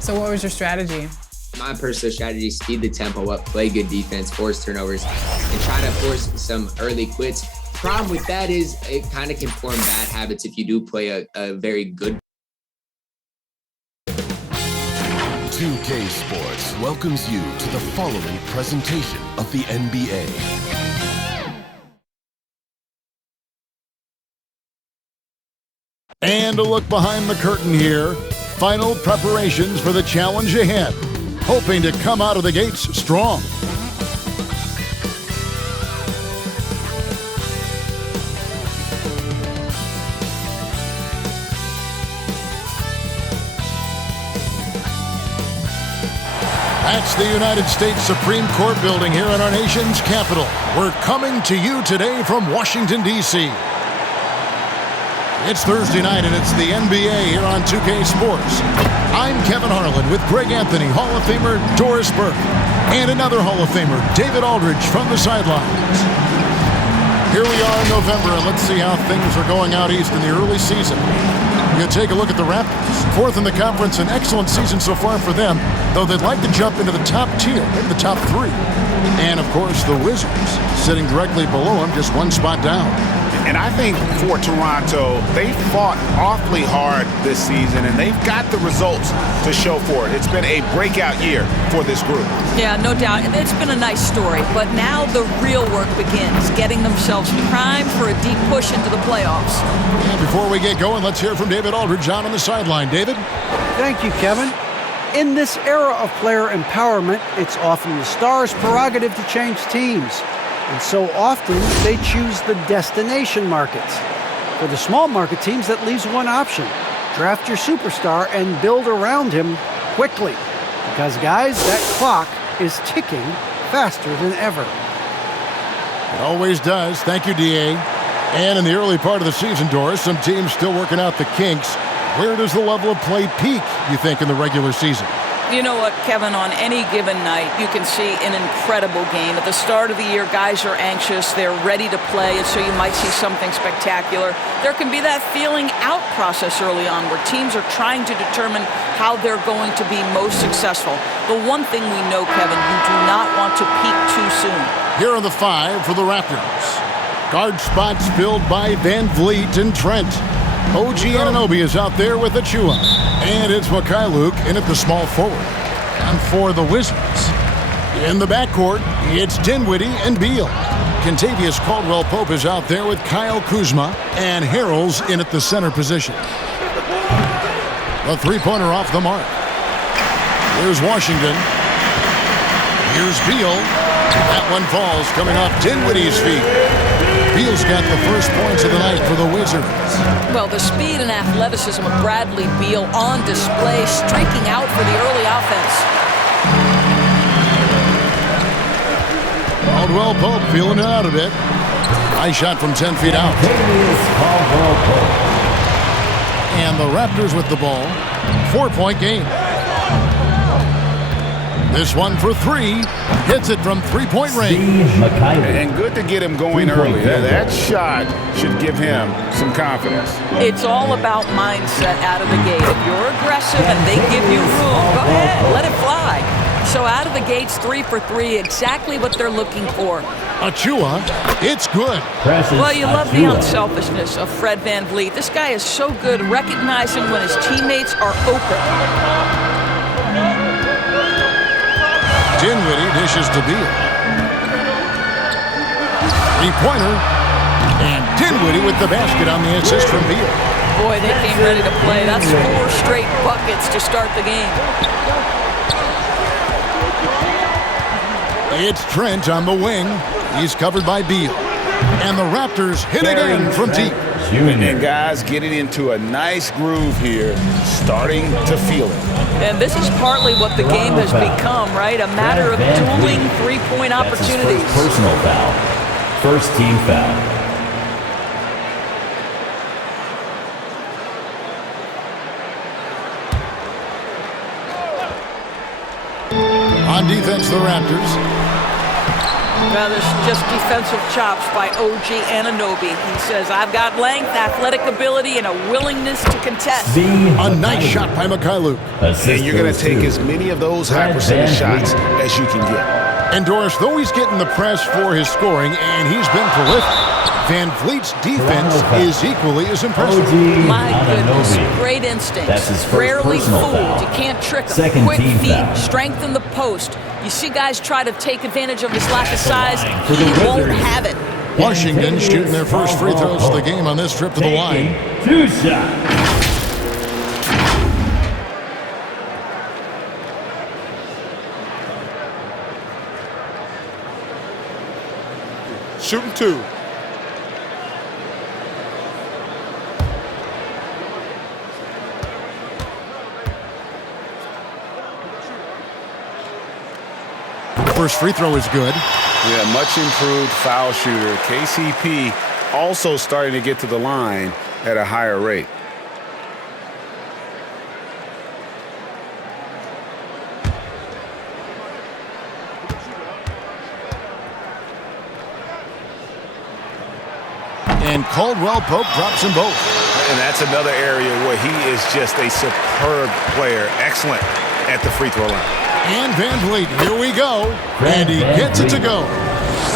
So what was your strategy? My personal strategy, speed the tempo up, play good defense, force turnovers, and try to force some early quits. Problem with that is it kind of can form bad habits if you do play a very good. 2K Sports welcomes you to the following presentation of the NBA. And a look behind the curtain here. Final preparations for the challenge ahead. Hoping to come out of the gates strong. That's the United States Supreme Court building here in our nation's capital. We're coming to you today from Washington, D.C. It's Thursday night, and it's the NBA here on 2K Sports. I'm Kevin Harlan with Greg Anthony, Hall of Famer Doris Burke, and another Hall of Famer, David Aldridge, from the sidelines. Here we are in November, and let's see how things are going out east in the early season. You take a look at the Raptors. Fourth in the conference, an excellent season so far for them, though they'd like to jump into the top tier, maybe the top three. And, of course, the Wizards, sitting directly below them, just one spot down. And I think for Toronto, they fought awfully hard this season, and they've got the results to show for it. It's been a breakout year for this group. Yeah, no doubt. It's been a nice story, but now the real work begins, getting themselves primed for a deep push into the playoffs. And before we get going, let's hear from David Aldridge on the sideline. David? Thank you, Kevin. In this era of player empowerment, it's often the star's prerogative to change teams. And so often, they choose the destination markets. For the small market teams, that leaves one option. Draft your superstar and build around him quickly. Because, guys, that clock is ticking faster than ever. It always does. Thank you, D.A. And in the early part of the season, Doris, some teams still working out the kinks. Where does the level of play peak, you think, in the regular season? You know what, Kevin, on any given night, you can see an incredible game. At the start of the year, guys are anxious, they're ready to play, and so you might see something spectacular. There can be that feeling out process early on where teams are trying to determine how they're going to be most successful. The one thing we know, Kevin, you do not want to peak too soon. Here are the five for the Raptors. Guard spots filled by Van Vliet and Trent. OG Anunoby is out there with Achua. And it's Mikhailuk in at the small forward. And for the Wizards, in the backcourt, it's Dinwiddie and Beal. Kentavious Caldwell-Pope is out there with Kyle Kuzma. And Harrell's in at the center position. The three-pointer off the mark. Here's Washington. Here's Beal. That one falls, coming off Dinwiddie's feet. Beal's got the first points of the night for the Wizards. Well, the speed and athleticism of Bradley Beal on display, striking out for the early offense. Caldwell-Pope feeling it out a bit. Nice shot from 10 feet out. And the Raptors with the ball. 4-point game. This one for three. Hits it from three-point range. And good to get him going early. That shot should give him some confidence. It's all about mindset out of the gate. If you're aggressive and they give you room, go ahead, let it fly. So out of the gates, 3 for 3, exactly what they're looking for. Achua, it's good. Well, you love the unselfishness of Fred Van Vliet. This guy is so good recognizing when his teammates are open. Dinwiddie dishes to Beal. Three-pointer. And Dinwiddie with the basket on the assist from Beal. Boy, they came ready to play. That's 4 straight buckets to start the game. It's Trent on the wing. He's covered by Beal. And the Raptors hit again from deep. And guys getting into a nice groove here, starting to feel it. And this is partly what the game has become, right? A matter of dueling three-point opportunities. First personal foul. First team foul. On defense, the Raptors. Well, there's just defensive chops by OG Anunoby. He says, I've got length, athletic ability, and a willingness to contest. A nice shot by Mikhailuk. And you're going to take as many of those high percentage shots as you can get. And Doris, though he's getting the press for his scoring, and he's been prolific, Van Vliet's defense is equally as impressive. My goodness, great instincts. Rarely fooled. You can't trick him. Quick feet, strength in the post. You see guys try to take advantage of his lack of size. He won't have it. Washington shooting their first free throws of the game on this trip to the line. 2 shots. Shooting 2. First free throw is good. Yeah, much improved foul shooter. KCP also starting to get to the line at a higher rate. And Caldwell Pope drops them both. And that's another area where he is just a superb player. Excellent at the free throw line. And Van Vliet, here we go. And he gets it to go.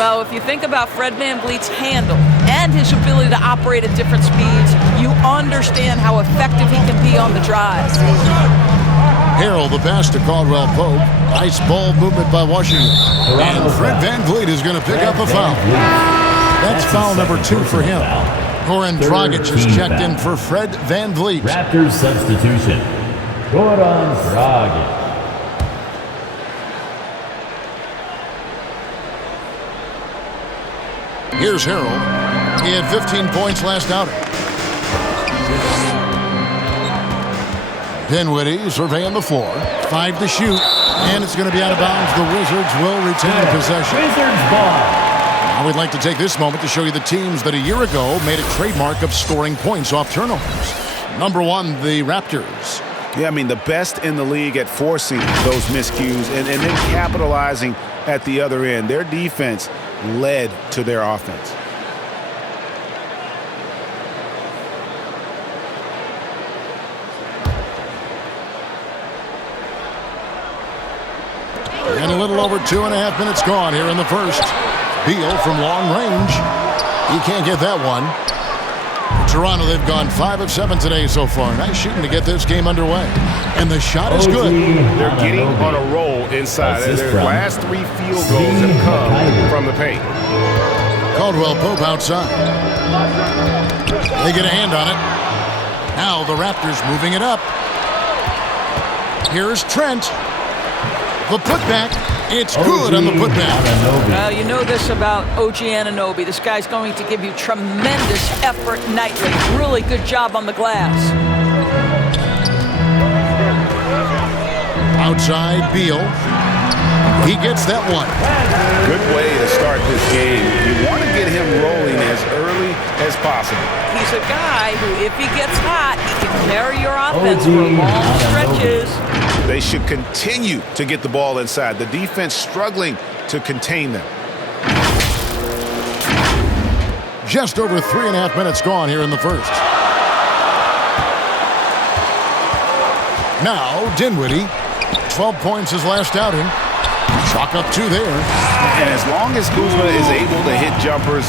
Well, if you think about Fred Van Vliet's handle and his ability to operate at different speeds, you understand how effective he can be on the drive. Harrell, the pass to Caldwell Pope. Nice ball movement by Washington. And Fred Van Vliet is going to pick up a foul. That's foul number 2 for him. Goran Dragic is checked in for Fred Van Vliet. Raptors substitution. Goran Dragic. Here's Harrell. He had 15 points last outing. Dinwiddie surveying the floor. 5 to shoot. And it's going to be out of bounds. The Wizards will retain possession. Wizards ball. Now we'd like to take this moment to show you the teams that a year ago made a trademark of scoring points off turnovers. Number 1, the Raptors. Yeah, I mean, the best in the league at forcing those miscues and then capitalizing at the other end. Their defense led to their offense. And a little over 2.5 minutes gone here in the first. Beal from long range. He can't get that one. Toronto, they've gone 5 of 7 today so far. Nice shooting to get this game underway. And the shot is good. They're getting on a roll inside. Their last 3 field goals have come from the paint. Caldwell Pope outside. They get a hand on it. Now the Raptors moving it up. Here's Trent. The putback. It's good on the putback. Well, you know this about OG Anunoby. This guy's going to give you tremendous effort nightly. Really good job on the glass. Outside, Beal. He gets that one. Good way to start this game. You want to get him rolling as early as possible. He's a guy who, if he gets hot, he can carry your offense for long stretches. They should continue to get the ball inside. The defense struggling to contain them. Just over 3.5 minutes gone here in the first. Now, Dinwiddie. 12 points his last outing. Chalk up 2 there. And as long as Kuzma is able to hit jumpers,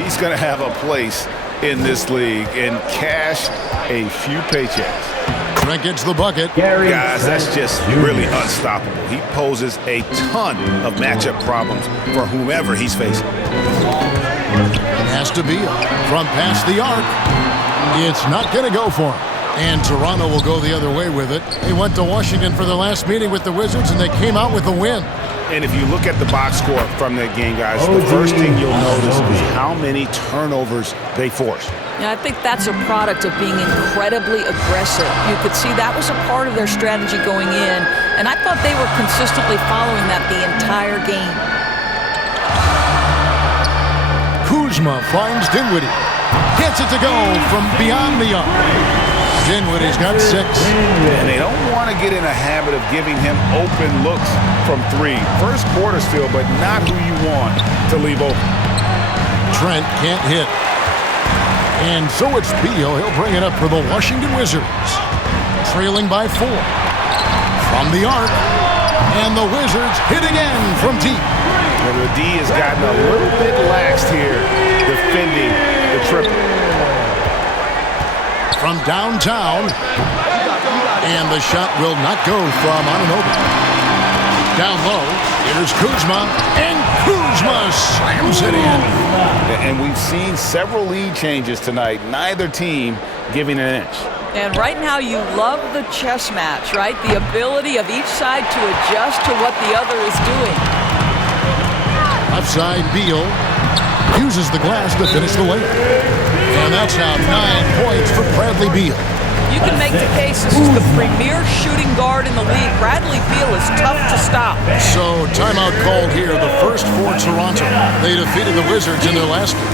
he's going to have a place in this league and cash a few paychecks. Trent gets the bucket. Guys, that's just really unstoppable. He poses a ton of matchup problems for whomever he's facing. Pass to Beal from past the arc. It's not going to go for him. And Toronto will go the other way with it. They went to Washington for their last meeting with the Wizards, and they came out with a win. And if you look at the box score from that game, guys, the first thing you'll notice is how many turnovers they forced. Yeah, I think that's a product of being incredibly aggressive. You could see that was a part of their strategy going in, and I thought they were consistently following that the entire game. Kuzma finds Dinwiddie. Gets it to go from beyond the arc. Dinwiddie's got 6. And they don't want to get in a habit of giving him open looks from 3. First quarter still, but not who you want to leave open. Trent can't hit. And so it's Beal. He'll bring it up for the Washington Wizards. Trailing by 4. From the arc. And the Wizards hit again from deep. And the D has gotten a little bit laxed here defending the triple. From downtown. And the shot will not go from Anunoby. Down low, here's Kuzma. And Kuzma slams it in. And we've seen several lead changes tonight. Neither team giving an inch. And right now you love the chess match, right? The ability of each side to adjust to what the other is doing. Left side, Beal uses the glass to finish the layup. And that's now 9 points for Bradley Beal. You can make the case this is the premier shooting guard in the league. Bradley Beal is tough to stop. So timeout called here, the first for Toronto. They defeated the Wizards in their last game.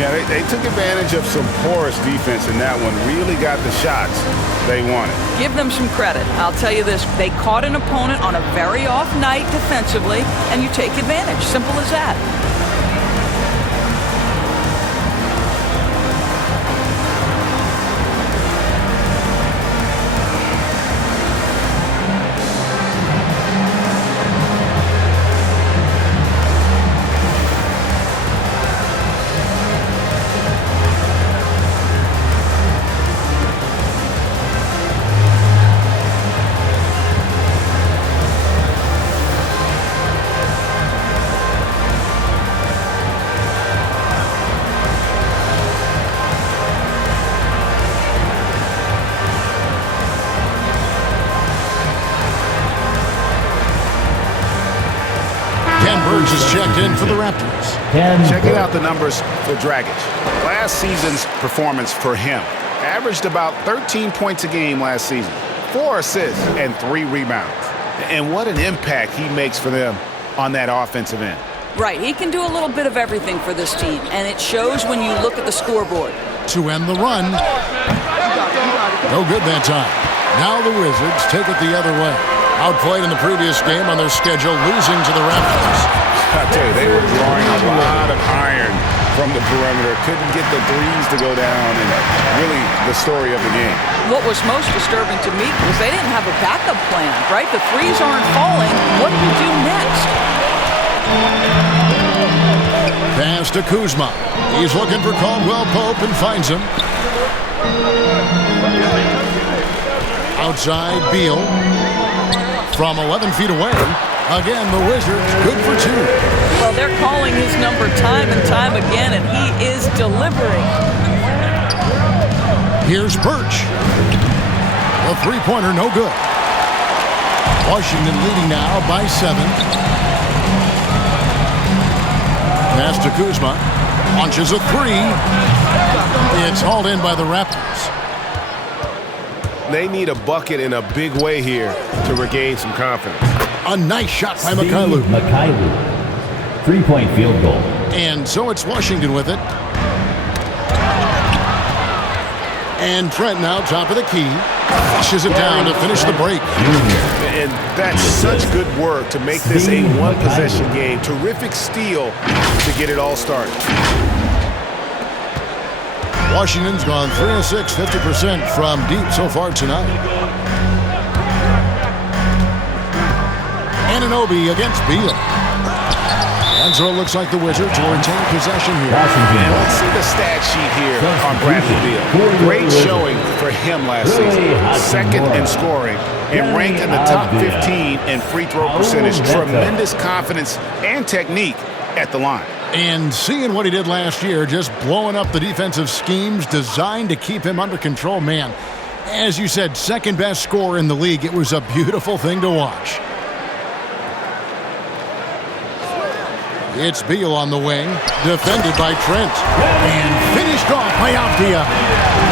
Yeah, they took advantage of some porous defense in that one. Really got the shots they wanted. Give them some credit. I'll tell you this. They caught an opponent on a very off night defensively, and you take advantage. Simple as that. Burge is checked in for the Raptors. Checking out the numbers for Dragic. Last season's performance for him averaged about 13 points a game last season, 4 assists and 3 rebounds. And what an impact he makes for them on that offensive end. Right, he can do a little bit of everything for this team, and it shows when you look at the scoreboard. To end the run. No good that time. Now the Wizards take it the other way. Outplayed in the previous game on their schedule, losing to the Raptors. I tell you, they were drawing a lot of iron from the perimeter. Couldn't get the threes to go down, and really the story of the game. What was most disturbing to me was they didn't have a backup plan, right? The threes aren't falling. What do you do next? Pass to Kuzma. He's looking for Caldwell Pope and finds him. Outside, Beal. From 11 feet away. Again, the Wizards good for 2. Well, they're calling his number time and time again, and he is delivering. Here's Birch. A three-pointer, no good. Washington leading now by 7. Pass to Kuzma. Launches a 3. It's hauled in by the Raptors. They need a bucket in a big way here to regain some confidence. A nice shot by Mikhailuk. 3-point field goal. And so it's Washington with it. And Trent now top of the key. Flushes it down to finish the break. And that's such good work to make this a one-possession game. Terrific steal to get it all started. Washington's gone 3 of 6, 50% from deep so far tonight. Anunoby against Beal. And so it looks like the Wizards will retain possession here. And let's see the stat sheet here on Bradley Beal. Great showing for him last season. Second in scoring and ranked in the top 15 in free throw percentage. Tremendous confidence and technique at the line. And seeing what he did last year, just blowing up the defensive schemes designed to keep him under control, man. As you said, second best scorer in the league. It was a beautiful thing to watch. It's Beal on the wing, defended by Trent, and finished off by Avdia.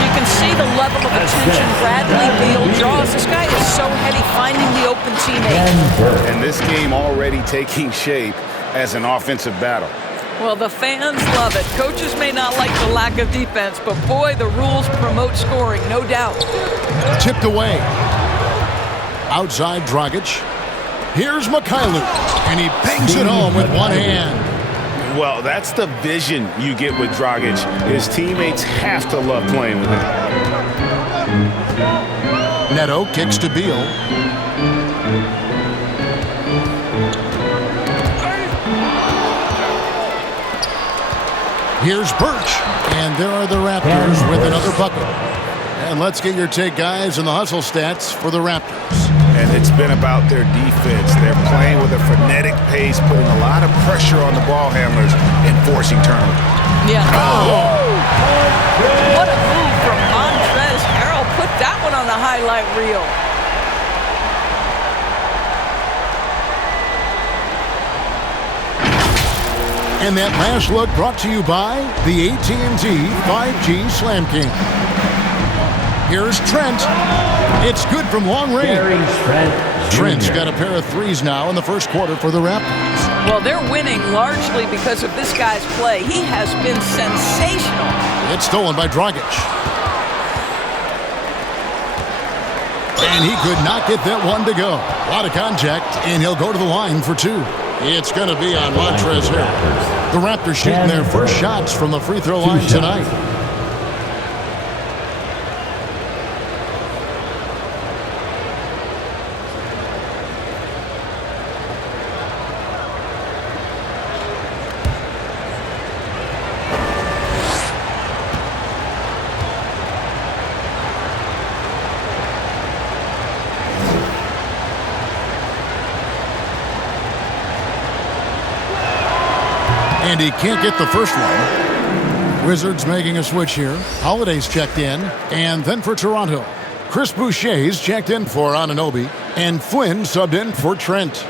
You can see the level of attention Bradley Beal draws. This guy is so heady, finding the open teammate. And this game already taking shape as an offensive battle. Well, the fans love it. Coaches may not like the lack of defense, but boy, the rules promote scoring, no doubt. Tipped away. Outside Dragic. Here's Mikhailuk, and he bangs it home with one hand. Well, that's the vision you get with Dragic. His teammates have to love playing with him. Neto kicks to Beal. Here's Birch, and there are the Raptors with another bucket. And let's get your take, guys, on the hustle stats for the Raptors. And it's been about their defense. They're playing with a frenetic pace, putting a lot of pressure on the ball handlers and forcing turnovers. Yeah. Oh. What a move from Montrezl Harrell. Put that one on the highlight reel. And that last look brought to you by the AT&T 5G Slam Cam. Here's Trent. It's good from long range. Trent's got a pair of threes now in the first quarter for the Raptors. Well, they're winning largely because of this guy's play. He has been sensational. It's stolen by Dragic. And he could not get that one to go. A lot of contact, and he'll go to the line for two. It's going to be on Montrezl Harrell. The Raptors shooting their first shots from the free throw line tonight. And he can't get the first one. Wizards making a switch here. Holiday's checked in. And then for Toronto, Chris Boucher's checked in for Anunoby. And Flynn subbed in for Trent.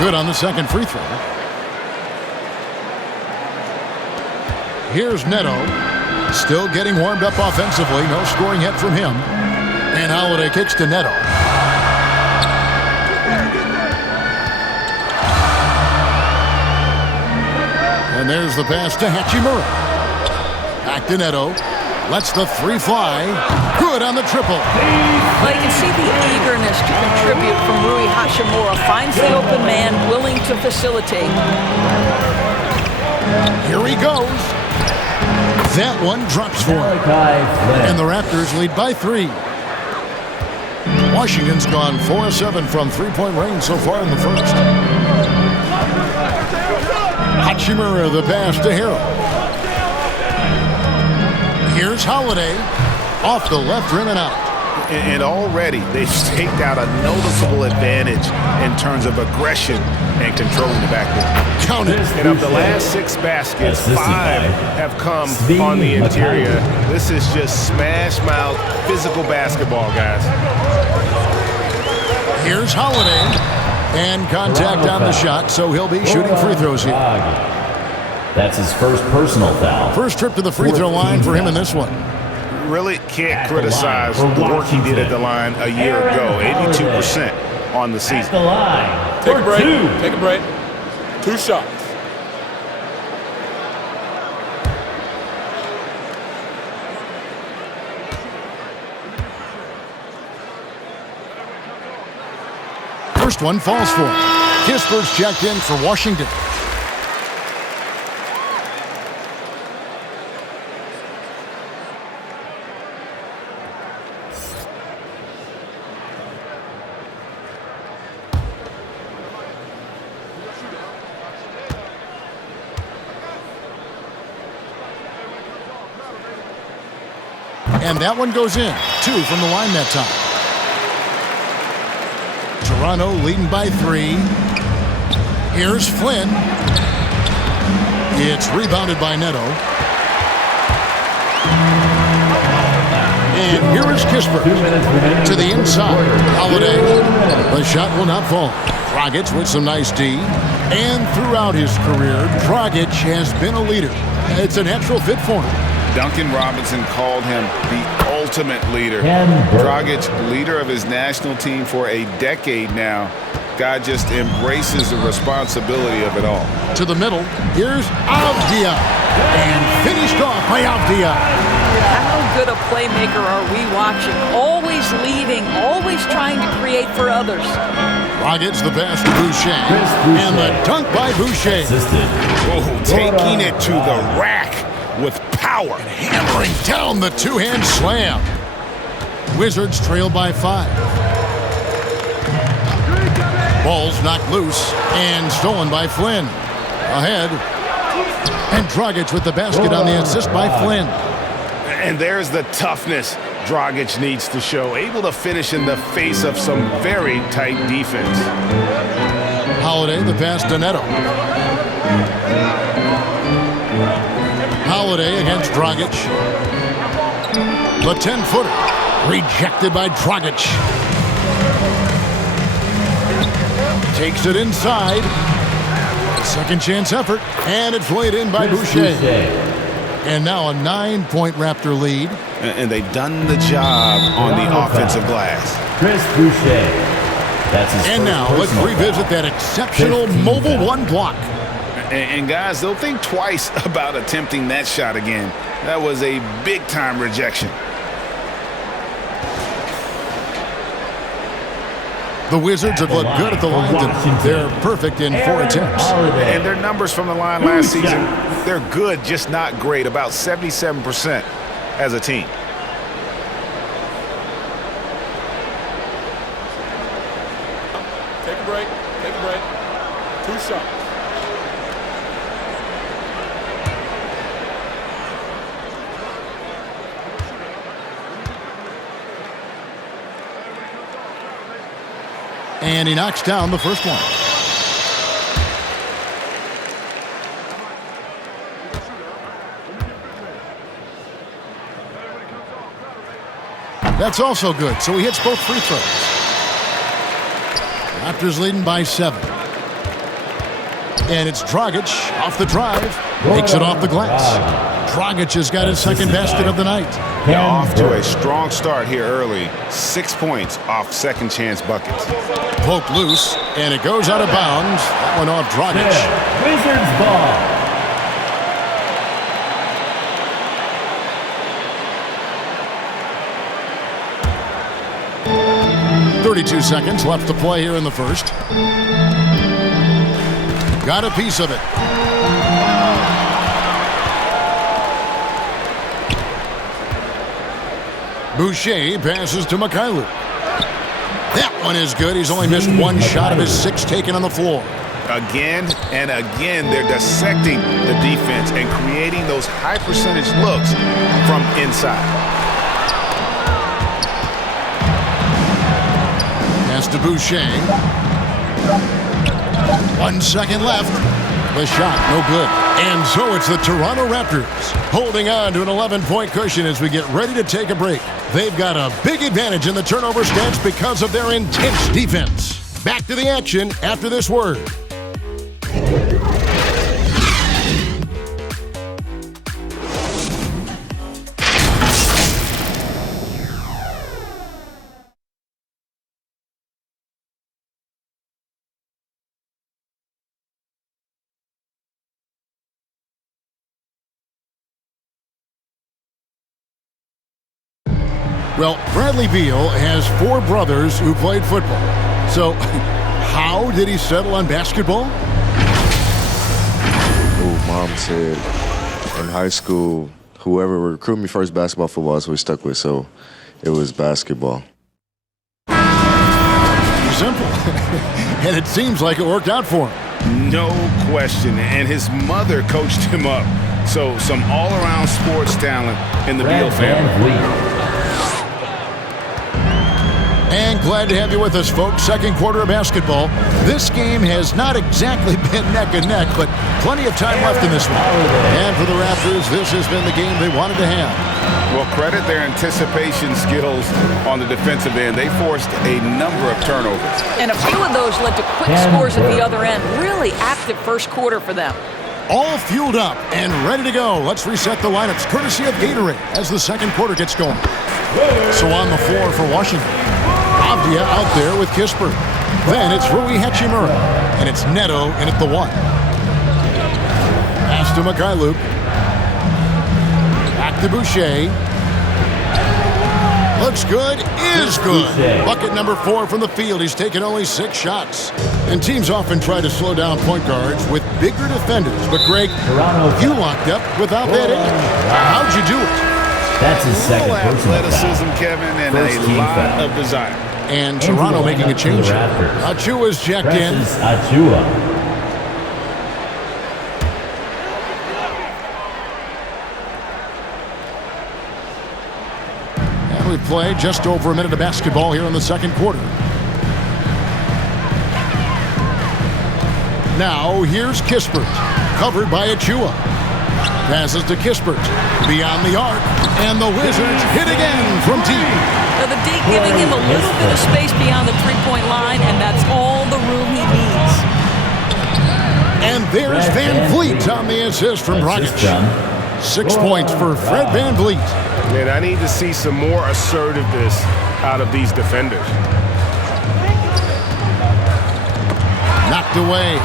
Good on the second free throw. Here's Neto. Still getting warmed up offensively. No scoring yet from him. And Holiday kicks to Neto. And there's the pass to Hachimura. Back to Neto. Lets the three fly. Good on the triple. Well, you can see the eagerness to contribute from Rui Hachimura. Finds the open man, willing to facilitate. Here he goes. That one drops for him. And the Raptors lead by 3. Washington's gone 4 of 7 from three-point range so far in the first. Hachimura the pass to Harrell. Here's Holiday off the left rim and out. And already they've staked out a noticeable advantage in terms of aggression and controlling the backcourt. Count it. And of the last 6 baskets, 5 have come on the interior. This is just smash mouth physical basketball, guys. Here's Holiday. And contact on the shot, so he'll be shooting free throws here. That's his first personal foul. First trip to the free throw line for him in this one. Really can't criticize the work he did at the line a year ago. 82% on the season. The line. Take a break. Take a break. 2 shots. First one falls for him. Kisper's checked in for Washington. And that one goes in. 2 from the line that time. Toronto leading by 3. Here's Flynn. It's rebounded by Neto. And here is Kisper to the inside. Holiday. The shot will not fall. Dragic with some nice D. And throughout his career, Dragic has been a leader. It's a natural fit for him. Duncan Robinson called him the ultimate leader. Dragic, leader of his national team for a decade now. Guy just embraces the responsibility of it all. To the middle, here's Avdia. And finished off by Avdia. How good a playmaker are we watching? Always leading, always trying to create for others. Dragic the pass to Boucher. And the dunk by Boucher. Oh, taking it to the rack with power. And hammering down the two-hand slam. Wizards trail by 5. Ball's knocked loose and stolen by Flynn. Ahead. And Dragic with the basket on the assist by Flynn. And there's the toughness Dragic needs to show. Able to finish in the face of some very tight defense. Holiday, the pass to Neto. Holiday against Dragic. The 10-footer. Rejected by Dragic. Takes it inside. Second chance effort. And it's laid in by Boucher. And now a 9-point Raptor lead. And they've done the job on the offensive glass. Chris Boucher. That's his and now let's revisit that exceptional mobile 1 block. And guys, they'll think twice about attempting that shot again. That was a big-time rejection. The Wizards have looked good at the line tonight. They're perfect in 4 attempts. And their numbers from the line last season, they're good, just not great. About 77% as a team. Take a break. Take a break. 2 shots. And he knocks down the first one. That's also good, so he hits both free throws. Raptors leading by 7. And it's Dragic off the drive. Makes it off the glass. Dragic has got his second basket of the night. Yeah, off to a strong start here early. 6 points off second chance buckets. Poked loose, and it goes out of bounds. That one off Dragic. Wizards ball. 32 seconds left to play here in the first. Got a piece of it. Boucher passes to Mikhailuk. That one is good. He's only missed 1 shot of his 6 taken on the floor. Again and again, they're dissecting the defense and creating those high percentage looks from inside. Pass to Boucher. 1 second left. The shot, no good. And so it's the Toronto Raptors holding on to an 11-point cushion as we get ready to take a break. They've got a big advantage in the turnover stats because of their intense defense. Back to the action after this word. Well, Bradley Beal has 4 brothers who played football. So, how did he settle on basketball? Oh, Mom said in high school, whoever recruited me first, basketball, football, is what we stuck with. So, it was basketball. Simple. And it seems like it worked out for him. No question. And his mother coached him up. So, some all-around sports talent in the Beal family. And glad to have you with us, folks. Second quarter of basketball. This game has not exactly been neck and neck, but plenty of time left in this one. And for the Raptors, this has been the game they wanted to have. Well, credit their anticipation skills on the defensive end. They forced a number of turnovers. And a few of those led to quick scores at the other end. Really active first quarter for them. All fueled up and ready to go. Let's reset the lineups courtesy of Gatorade as the second quarter gets going. So on the floor for Washington, Avdia out there with Kispert. Then it's Rui Hachimura, and it's Neto in at the 1. Pass to Mikhailuk. Back to Boucher. Looks good, is good. Bucket number 4 from the field. He's taken only 6 shots. And teams often try to slow down point guards with bigger defenders. But Greg, you locked up without that in. How'd you do it? That's his second personal athleticism, foul. Kevin, and First a team lot foul. of desire. And Toronto making a change. Achua's checked in. Achua. And we play just over a minute of basketball here in the second quarter. Now here's Kispert, covered by Achua. Passes to Kispert, beyond the arc, and the Wizards hit again from deep. Now the D giving him a little bit of space beyond the three-point line, and that's all the room he needs. And there's Van Vliet on the assist from Dragic. 6 points for Fred Van Vliet. Man, I need to see some more assertiveness out of these defenders. Knocked away.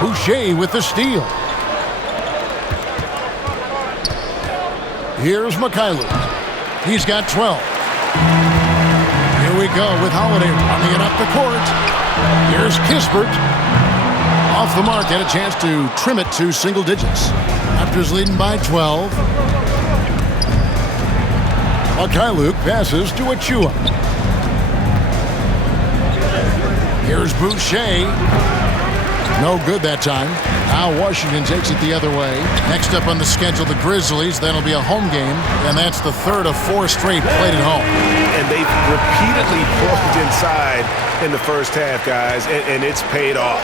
Boucher with the steal. Here's Mikhailuk. He's got 12. Here we go with Holiday running it up the court. Here's Kispert. Off the mark, had a chance to trim it to single digits. Raptors leading by 12. Mikhailuk passes to Achua. Here's Boucher. No good that time. Now Washington takes it the other way. Next up on the schedule, the Grizzlies. That'll be a home game, and that's the third of 4 straight played at home. And they've repeatedly pulled inside in the first half, guys, and it's paid off.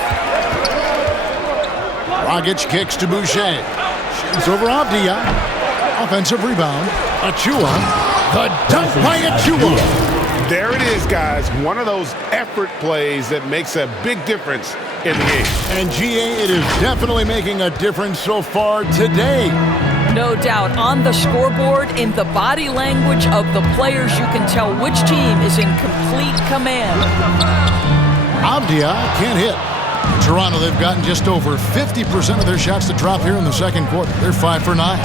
Dragic kicks to Boucher. Shoots over Avdia. Offensive rebound. Achua. The dunk by Achua. There it is, guys. One of those effort plays that makes a big difference in the game. And GA, it is definitely making a difference so far today. No doubt. On the scoreboard, in the body language of the players, you can tell which team is in complete command. Avdia can't hit. In Toronto, they've gotten just over 50% of their shots to drop here in the second quarter. They're 5 for 9.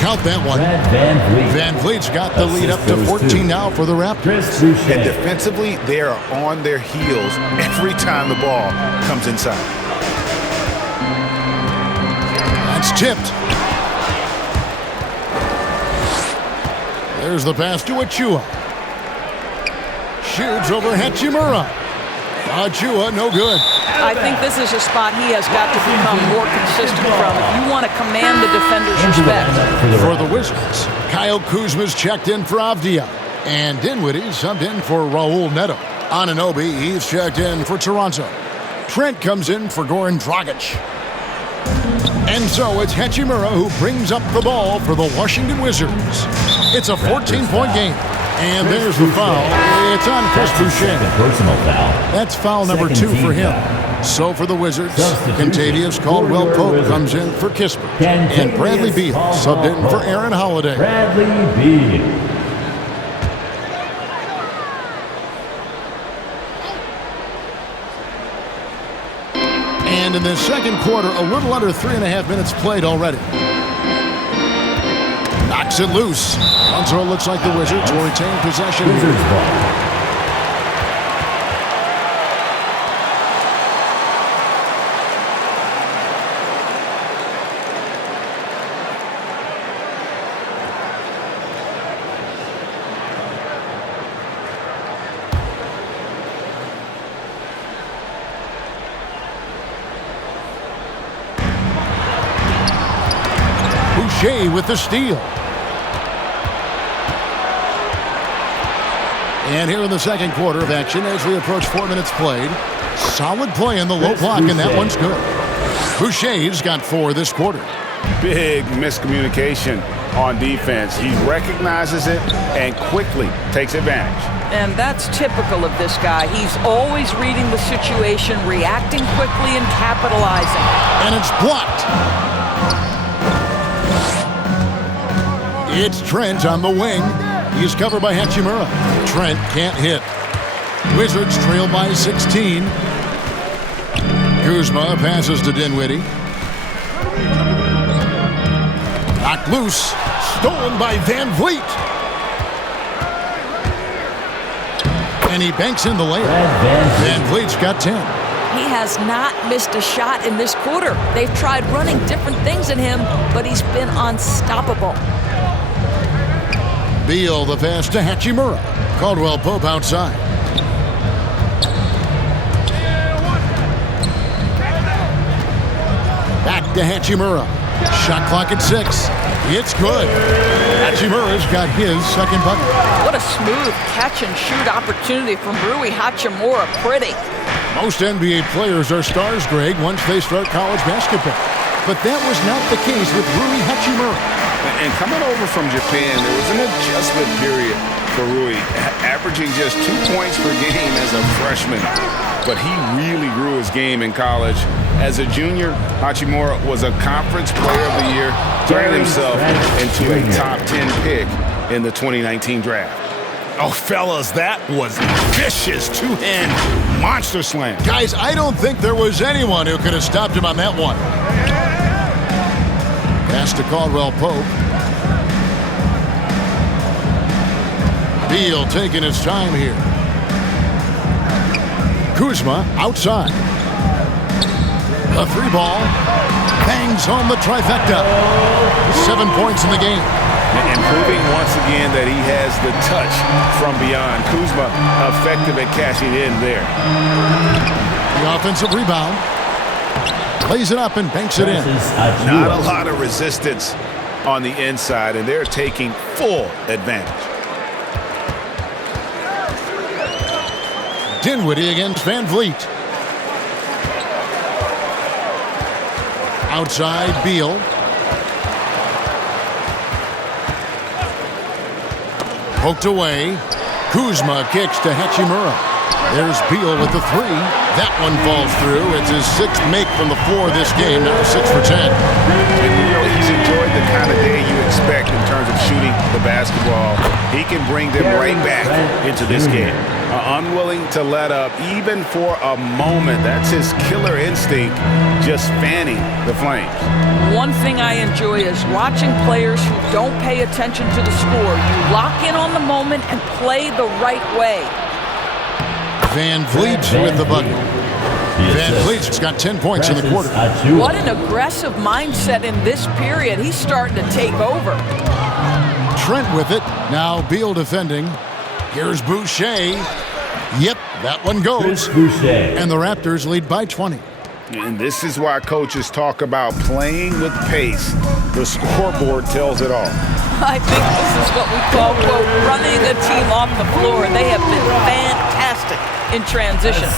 Count that one. Van Vliet's got the lead up to 14 now for the Raptors. And defensively, they are on their heels every time the ball comes inside. That's tipped. There's the pass to Achua. Shoots over Hachimura. Achua, no good. I think this is a spot he has got to become more consistent from if you want to command the defender's respect. For the Wizards, Kyle Kuzma's checked in for Avdia. And Dinwiddie subbed in for Raul Neto. Anunoby, he's checked in for Toronto. Trent comes in for Goran Dragic. And so it's Hachimura who brings up the ball for the Washington Wizards. It's a 14-point game. And there's the foul. It's on Chris Boucher. Personal foul. That's foul number 2 for him. So for the Wizards, Kentavious Caldwell-Pope comes in for Kispert. And Bradley Beal subbed in for Aaron Holiday. Bradley Beal. And in the second quarter, a little under 3.5 minutes played already. Knocks it loose. And so it looks like the Wizards will retain possession. Wizards ball. Boucher with the steal. And here in the second quarter of action as we approach 4 minutes played. Solid play in the low block, and that one's good. Boucher's got 4 this quarter. Big miscommunication on defense. He recognizes it and quickly takes advantage. And that's typical of this guy. He's always reading the situation, reacting quickly, and capitalizing. And it's blocked. It's Trent on the wing. He's covered by Hachimura. Trent can't hit. Wizards trail by 16. Kuzma passes to Dinwiddie. Knocked loose. Stolen by Van Vliet. And he banks in the layup. Van Vliet's got 10. He has not missed a shot in this quarter. They've tried running different things at him, but he's been unstoppable. Beal the pass to Hachimura. Caldwell Pope outside. Back to Hachimura. Shot clock at 6. It's good. Hachimura's got his second bucket. What a smooth catch-and-shoot opportunity from Rui Hachimura. Pretty. Most NBA players are stars, Greg, once they start college basketball. But that was not the case with Rui Hachimura. And coming over from Japan, there was an adjustment period for Rui, averaging just 2 points per game as a freshman. But he really grew his game in college. As a junior, Hachimura was a conference player of the year, turning himself into a top 10 pick in the 2019 draft. Oh, fellas, that was vicious two-hand monster slam. Guys, I don't think there was anyone who could have stopped him on that one. Pass to Caldwell Pope. Beal taking his time here. Kuzma outside. A 3-ball. Bangs home the trifecta. 7 points in the game. And proving once again that he has the touch from beyond. Kuzma effective at cashing in there. The offensive rebound. Plays it up and banks it in. Not a lot of resistance on the inside, and they're taking full advantage. Dinwiddie against Van Vliet. Outside, Beal. Poked away. Kuzma kicks to Hachimura. There's Beal with the 3. That one falls through. It's his 6th make from the floor this game. Now 6 for 10. And you know, he's enjoyed the kind of day you expect in terms of shooting the basketball. He can bring them right back into this game. Unwilling to let up even for a moment. That's his killer instinct, just fanning the flames. One thing I enjoy is watching players who don't pay attention to the score. You lock in on the moment and play the right way. Van Vliet with the bucket. Van Vliet's got 10 points in the quarter. What an aggressive mindset in this period. He's starting to take over. Trent with it. Now Beal defending. Here's Boucher. Yep, that one goes. And the Raptors lead by 20. And this is why coaches talk about playing with pace. The scoreboard tells it all. I think this is what we call, quote, running a team off the floor. They have been fantastic in transition.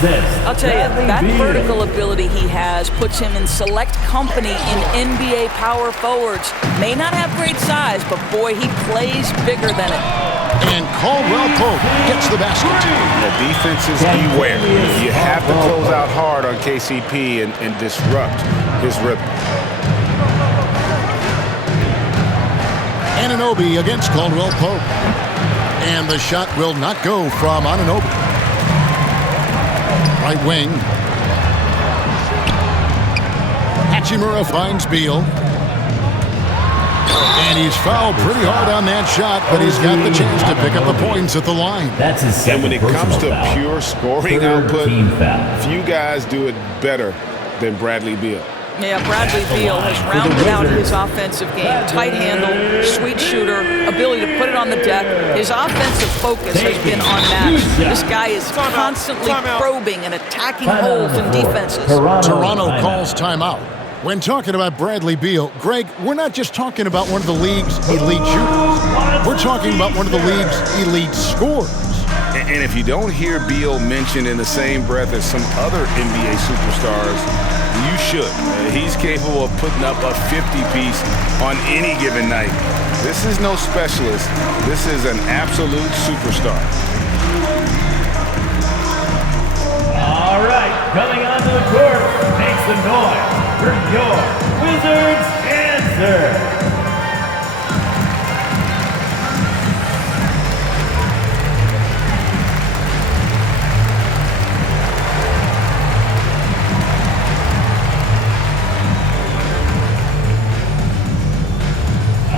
I'll tell you, that vertical ability he has puts him in select company in NBA power forwards. May not have great size, but boy, he plays bigger than it. And Caldwell Pope gets the basket. The defenses beware. You have to close out hard on KCP and disrupt his rhythm. Anunoby against Caldwell Pope. And the shot will not go from Anunoby. Right wing. Hachimura finds Beal. And he's fouled pretty hard on that shot, but he's got the chance to pick up the points at the line. That's his second. And when it comes to pure scoring output, few guys do it better than Bradley Beal. Yeah, Bradley Beal has rounded out his offensive game. Tight handle, sweet shooter, ability to put it on the deck. His offensive focus has been unmatched. This guy is constantly probing and attacking holes in defenses. Toronto calls timeout. When talking about Bradley Beal, Greg, we're not just talking about one of the league's elite shooters. We're talking about one of the league's elite scorers. And if you don't hear Beal mentioned in the same breath as some other NBA superstars, you should. He's capable of putting up a 50-piece on any given night. This is no specialist. This is an absolute superstar. All right, coming onto the court, make some noise for your Wizards answer.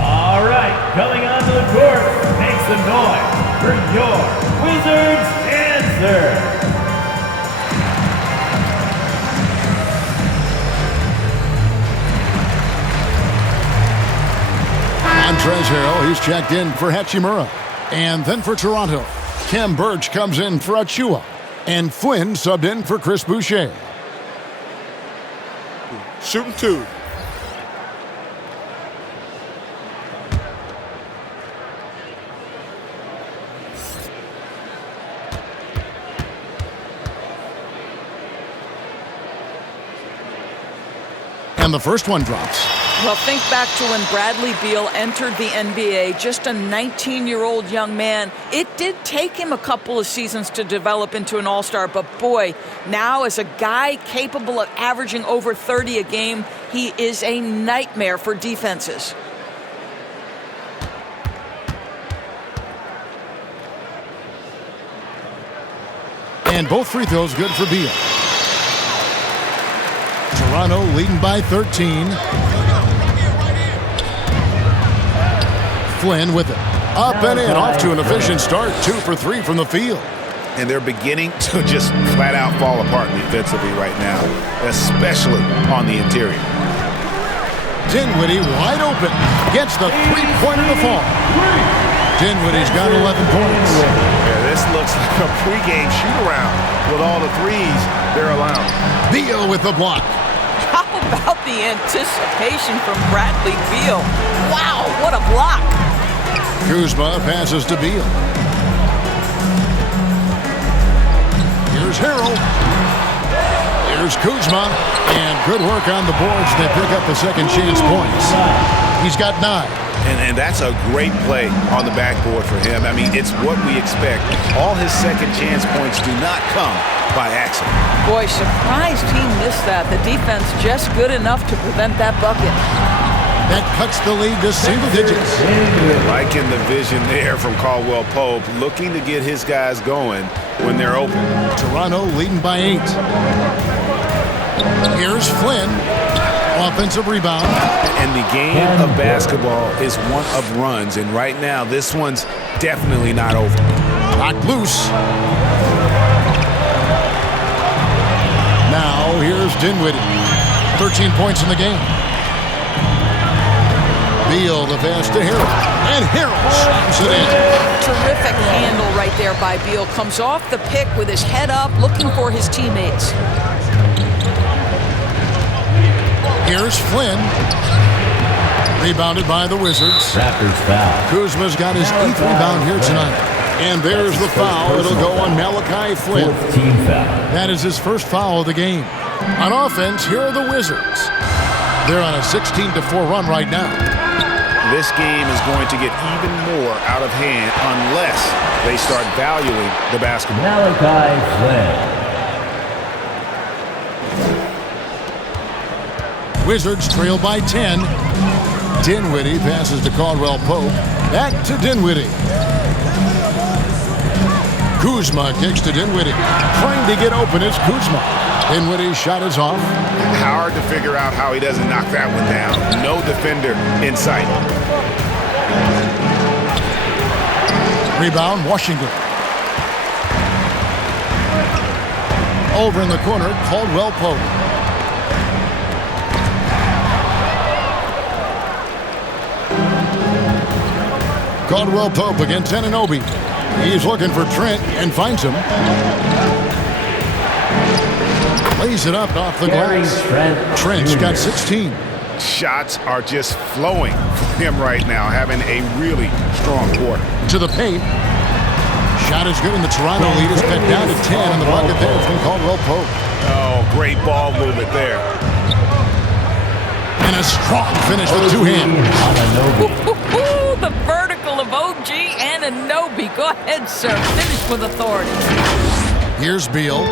All right, coming onto the court, make some noise for your Wizards answer. Montrezl Harrell, he's checked in for Hachimura. And then for Toronto, Khem Birch comes in for Achua. And Flynn subbed in for Chris Boucher. Shooting 2. And the first one drops. Well, think back to when Bradley Beal entered the NBA, just a 19-year-old young man. It did take him a couple of seasons to develop into an all-star, but boy, now as a guy capable of averaging over 30 a game, he is a nightmare for defenses. And both free throws good for Beal. Toronto leading by 13. Flynn with it. Up and in, off to an efficient start. 2 for 3 from the field. And they're beginning to just flat out fall apart defensively right now, especially on the interior. Dinwiddie wide open. Gets the three-pointer to fall. Dinwiddie's got 11 points. Yeah, this looks like a pregame shoot-around with all the threes they're allowing. Beal with the block. How about the anticipation from Bradley Beal? Wow, what a block. Kuzma passes to Beal. Here's Harrell. Here's Kuzma. And good work on the boards. They pick up the second chance points. He's got 9. And that's a great play on the backboard for him. I mean, it's what we expect. All his second chance points do not come by accident. Boy, surprised he missed that. The defense just good enough to prevent that bucket. That cuts the lead to single digits. Liking the vision there from Caldwell Pope, looking to get his guys going when they're open. Toronto leading by 8. Here's Flynn. Offensive rebound. And the game of basketball is one of runs, and right now this one's definitely not over. Knocked loose. Now here's Dinwiddie. 13 points in the game. Beal the pass to Harrell. And Harrell slams it in. Terrific handle right there by Beal. Comes off the pick with his head up, looking for his teammates. Here's Flynn. Rebounded by the Wizards. Raptors foul. Kuzma's got his 8th rebound here tonight. And there's the foul. It'll go on Malachi Flynn. Team foul. That is his first foul of the game. On offense, here are the Wizards. They're on a 16-4 run right now. This game is going to get even more out of hand unless they start valuing the basketball. Malachi Flynn. Wizards trail by 10. Dinwiddie passes to Caldwell Pope. Back to Dinwiddie. Kuzma kicks to Dinwiddie. Trying to get open is Kuzma. Dinwiddie's shot is off. Hard to figure out how he doesn't knock that one down. No defender in sight. Rebound, Washington. Over in the corner, Caldwell Pope. Caldwell Pope against Anunoby. He's looking for Trent and finds him. Lays it up off the glass. Trent's got 16. Shots are just flowing for him right now, having a really strong quarter. To the paint. Shot is good, and the Toronto lead is cut down to 10 in the bucket there from Caldwell Pope. Oh, great ball movement there. And a strong finish with two hands. The vertical of OG Anunoby. Go ahead, sir. Finish with authority. Here's Beal.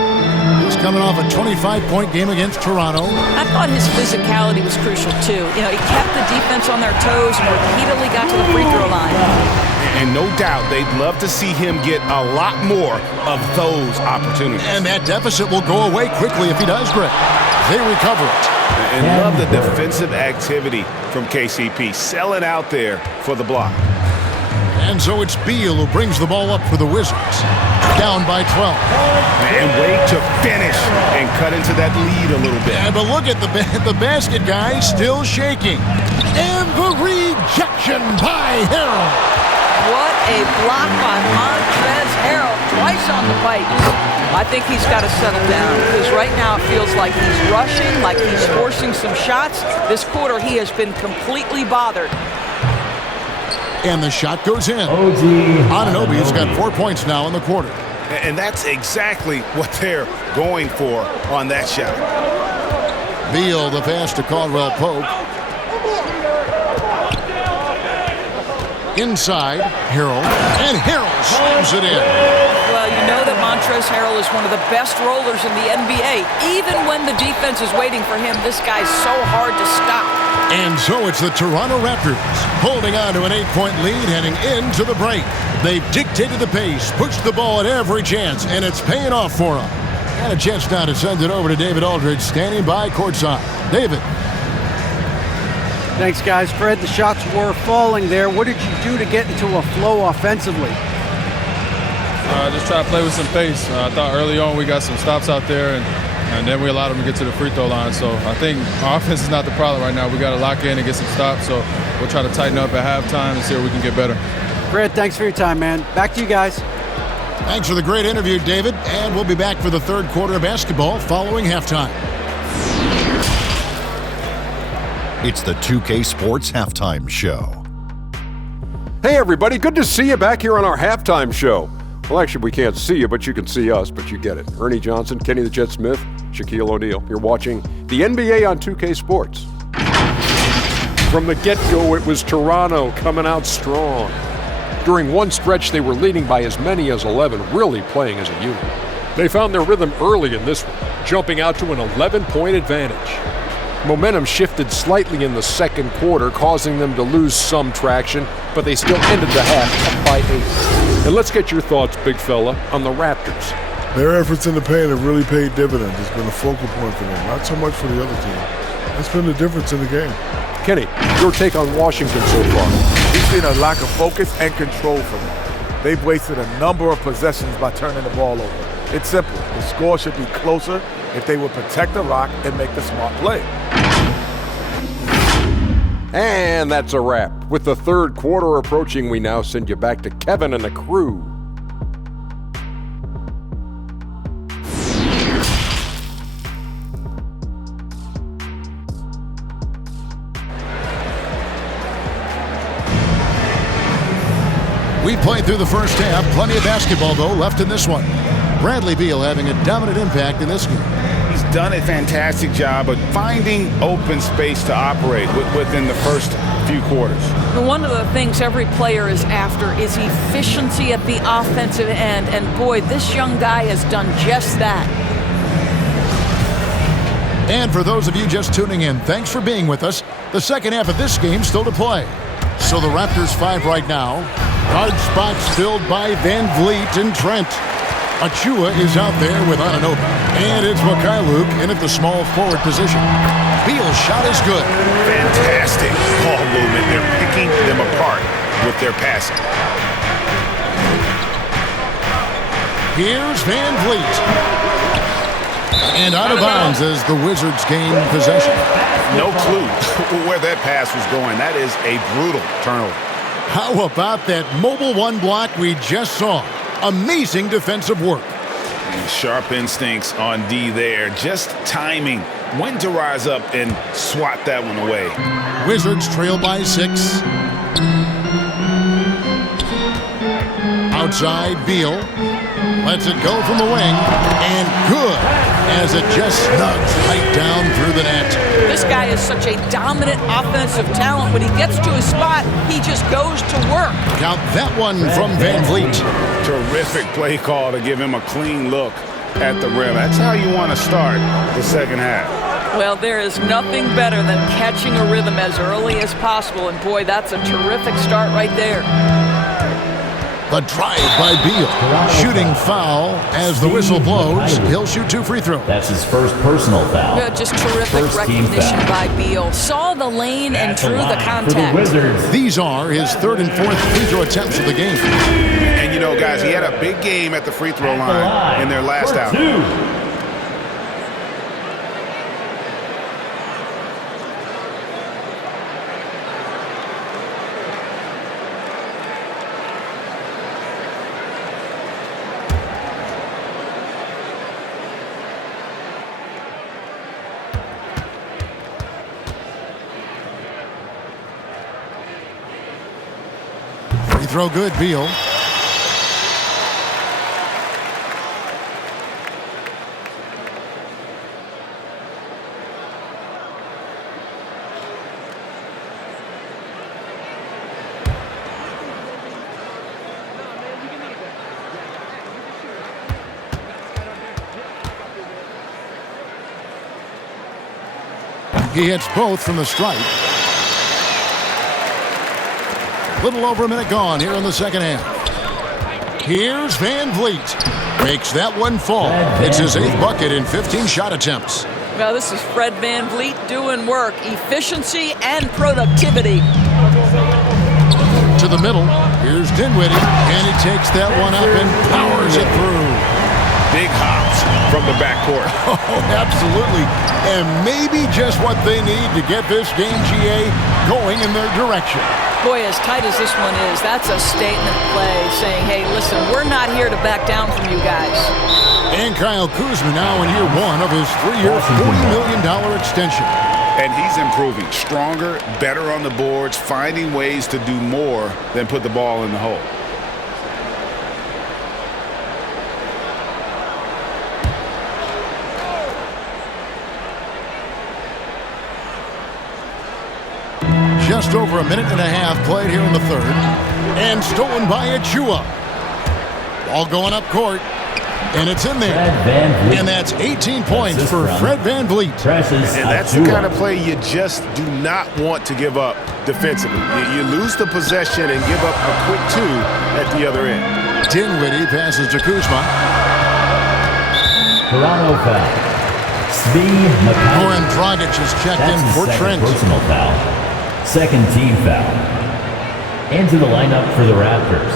He's coming off a 25-point game against Toronto. I thought his physicality was crucial, too. You know, he kept the defense on their toes and repeatedly got to the free throw line. And no doubt they'd love to see him get a lot more of those opportunities. And that deficit will go away quickly if he does, Greg. They recover it. And love the defensive activity from KCP, selling out there for the block. And so it's Beal who brings the ball up for the Wizards. Down by 12. And wait to finish and cut into that lead a little bit. Yeah, but look at the basket guy still shaking. And the rejection by Harrell. What a block by Montrezl Harrell. Twice on the pipe. I think he's got to settle down because right now it feels like he's rushing, like he's forcing some shots. This quarter he has been completely bothered. And the shot goes in. Anunoby has got 4 points now in the quarter. And that's exactly what they're going for on that shot. Beal, the pass to Caldwell Pope. Inside, Harrell. And Harrell slams it in. Well, you know that Montrezl Harrell is one of the best rollers in the NBA. Even when the defense is waiting for him, this guy's so hard to stop. And so it's the Toronto Raptors holding on to an 8-point lead heading into the break. They've dictated the pace, pushed the ball at every chance, and it's paying off for them. Got a chance now to send it over to David Aldridge, standing by courtside. David. Thanks, guys. Fred, the shots were falling there. What did you do to get into a flow offensively? Just try to play with some pace. I thought early on we got some stops out there, and then we allowed them to get to the free throw line. So I think our offense is not the problem right now. We got to lock in and get some stops. So we'll try to tighten up at halftime and see if we can get better. Fred, thanks for your time, man. Back to you guys. Thanks for the great interview, David. And we'll be back for the third quarter of basketball following halftime. It's the 2K Sports Halftime Show. Hey, everybody. Good to see you back here on our halftime show. Well, actually, we can't see you, but you can see us, but you get it. Ernie Johnson, Kenny the Jet Smith, Shaquille O'Neal. You're watching the NBA on 2K Sports. From the get-go, it was Toronto coming out strong. During one stretch, they were leading by as many as 11, really playing as a unit. They found their rhythm early in this one, jumping out to an 11-point advantage. Momentum shifted slightly in the second quarter, causing them to lose some traction, but they still ended the half up by 8. And let's get your thoughts, big fella, on the Raptors. Their efforts in the paint have really paid dividends. It's been a focal point for them, not so much for the other team. That's been the difference in the game. Kenny, your take on Washington so far? We've seen a lack of focus and control from them. They've wasted a number of possessions by turning the ball over. It's simple. The score should be closer if they would protect the rock and make the smart play. And that's a wrap. With the third quarter approaching, we now send you back to Kevin and the crew. We played through the first half. Plenty of basketball, though, left in this one. Bradley Beal having a dominant impact in this game. He's done a fantastic job of finding open space to operate within the first few quarters. One of the things every player is after is efficiency at the offensive end. And boy, this young guy has done just that. And for those of you just tuning in, thanks for being with us. The second half of this game still to play. So the Raptors 5 right now. Guard spots filled by Van Vliet and Trent. Achua is out there with Anunoby. And it's Mikhailuk in at the small forward position. Beal's shot is good. Fantastic ball movement. They're picking them apart with their passing. Here's Van Vliet. And out of bounds as the Wizards gain possession. No clue where that pass was going. That is a brutal turnover. How about that mobile one block we just saw? Amazing defensive work. And sharp instincts on D there. Just timing when to rise up and swat that one away. Wizards trail by 6. outside, Beal. Lets it go from the wing. And good, as it just snugs right down through the net. This guy is such a dominant offensive talent. When he gets to his spot, he just goes to work. Count that one from Van Vliet. Terrific play call to give him a clean look at the rim. That's how you want to start the second half. Well, there is nothing better than catching a rhythm as early as possible. And boy, that's a terrific start right there. The drive by Beal. Shooting foul as the whistle blows. He'll shoot 2 free throws. That's his first personal foul. Yeah, just terrific recognition by Beal. Saw the lane and drew the contact. These are his 3rd and 4th free throw attempts of the game. And you know, guys, he had a big game at the free throw line in their last outing. Throw good, Beal. He hits both from the stripe. Little over a minute gone here in the second half. Here's Van Vliet. Makes that one fall. It's his 8th bucket in 15 shot attempts. Well, this is Fred Van Vliet doing work. Efficiency and productivity. To the middle. Here's Dinwiddie. And he takes that one up and powers it through. Big hops from the backcourt. Oh, absolutely. And maybe just what they need to get this game, GA, going in their direction. Boy, as tight as this one is, that's a statement play saying, hey, listen, we're not here to back down from you guys. And Kyle Kuzma now in year 1 of his 3-year, $40 million extension. And he's improving. Stronger, better on the boards, finding ways to do more than put the ball in the hole. Just over a minute and a half played here in the 3rd. And stolen by Achua. Ball going up court. And it's in there. And that's 18 points for Fred Van Vliet. And that's the kind of play you just do not want to give up defensively. You lose the possession and give up a quick 2 at the other end. Dinwiddie passes to Kuzma. Toronto foul. Goran Dragic is checked in for Trent. Personal foul. 2nd team foul. Into the lineup for the Raptors,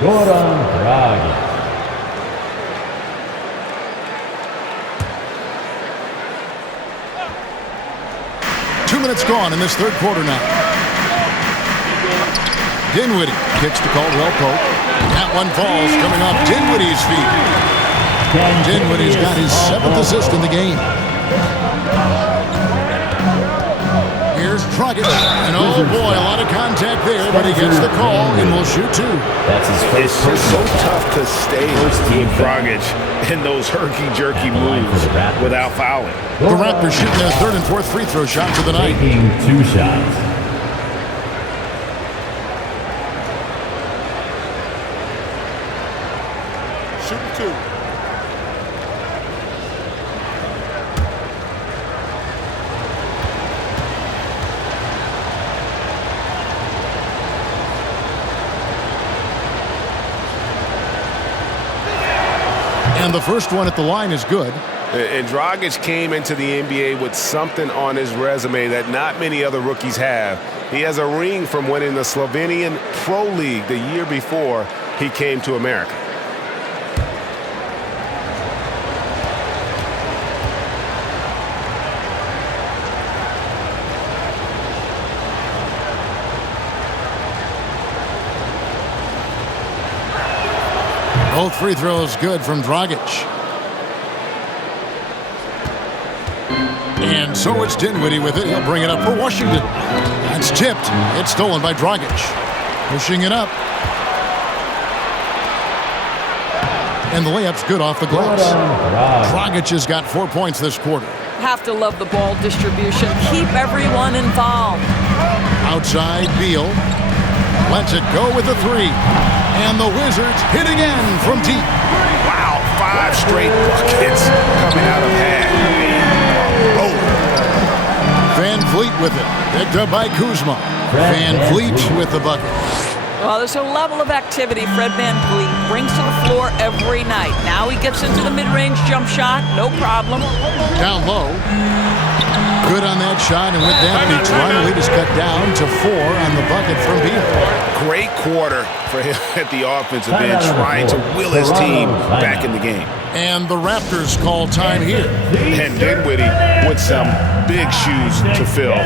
Goran Dragic. Minutes gone in this 3rd quarter now. Dinwiddie kicks to Caldwell Pope. That one falls coming off Dinwiddie's feet. Dinwiddie's got his 7th assist in the game. Here's Dragic. And oh boy, a lot of contact there, but he gets the call and will shoot 2. That's his first. It's just so tough to stay with Dragic in those herky-jerky moves without fouling. The Raptors shooting their 3rd and 4th free throw shots of the night. Taking 2 shots. Shooting 2. And the first one at the line is good. And Dragic came into the NBA with something on his resume that not many other rookies have. He has a ring from winning the Slovenian Pro League the year before he came to America. Both free throws good from Dragic. And so it's Dinwiddie with it. He'll bring it up for Washington. That's tipped. It's stolen by Dragic. Pushing it up. And the layup's good off the glass. Dragic has got 4 points this quarter. Have to love the ball distribution. Keep everyone involved. Outside, Beal lets it go with the 3. And the Wizards hit again from deep. Wow, 5 straight buckets coming out of half. Oh. Van Vliet with it. Picked up by Kuzma. Van Vliet with the bucket. Well, there's a level of activity Fred Van Vliet brings to the floor every night. Now he gets into the mid-range jump shot, no problem. Down low. Good on that shot, and with that, the Toronto lead is cut down to 4 on the bucket from Beal. Great quarter for him at the offensive end, trying to will his team back in the game. And the Raptors call time here. And Dinwiddie with some big shoes to fill.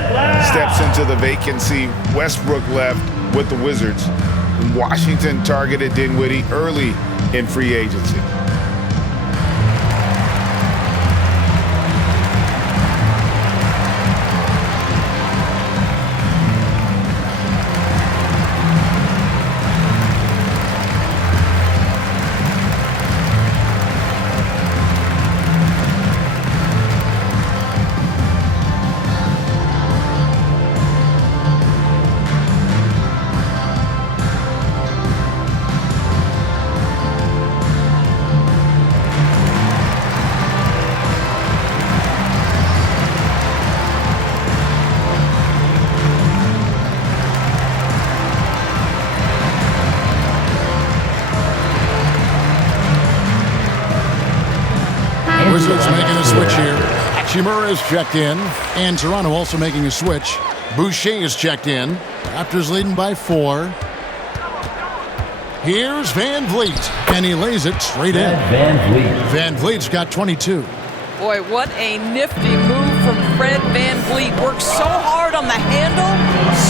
Steps into the vacancy. Westbrook left with the Wizards. Washington targeted Dinwiddie early in free agency. Wizards making a switch here. Hachimura is checked in. And Toronto also making a switch. Boucher is checked in. Raptors leading by 4. Here's Van Vliet. And he lays it straight in. Van Vliet's got 22. Boy, what a nifty move from Fred Van Vliet. Works so hard on the handle,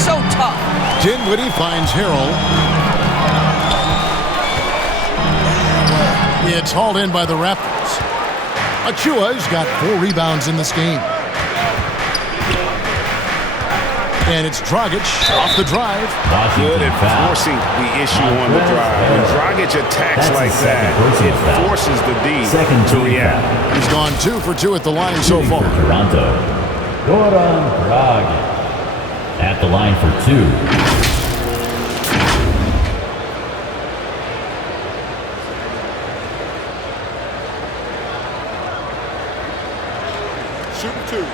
so tough. Dinwiddie finds Harrell. It's hauled in by the Raptors. Achua's got 4 rebounds in this game. And it's Dragic off the drive. Good at forcing the issue on the drive. When Dragic attacks like that, it forces the D to react. He's gone 2 for 2 at the line so far. Toronto. Goran Dragic at the line for 2. Shooting 2.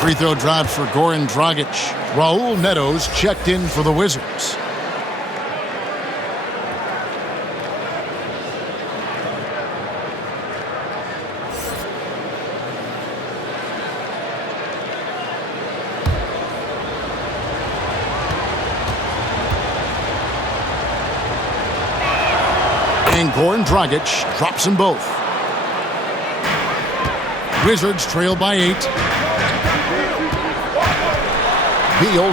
Free throw drops for Goran Dragic. Raul Neto's checked in for the Wizards. And Goran Dragic drops them both. Wizards trail by 8. Beal. Putting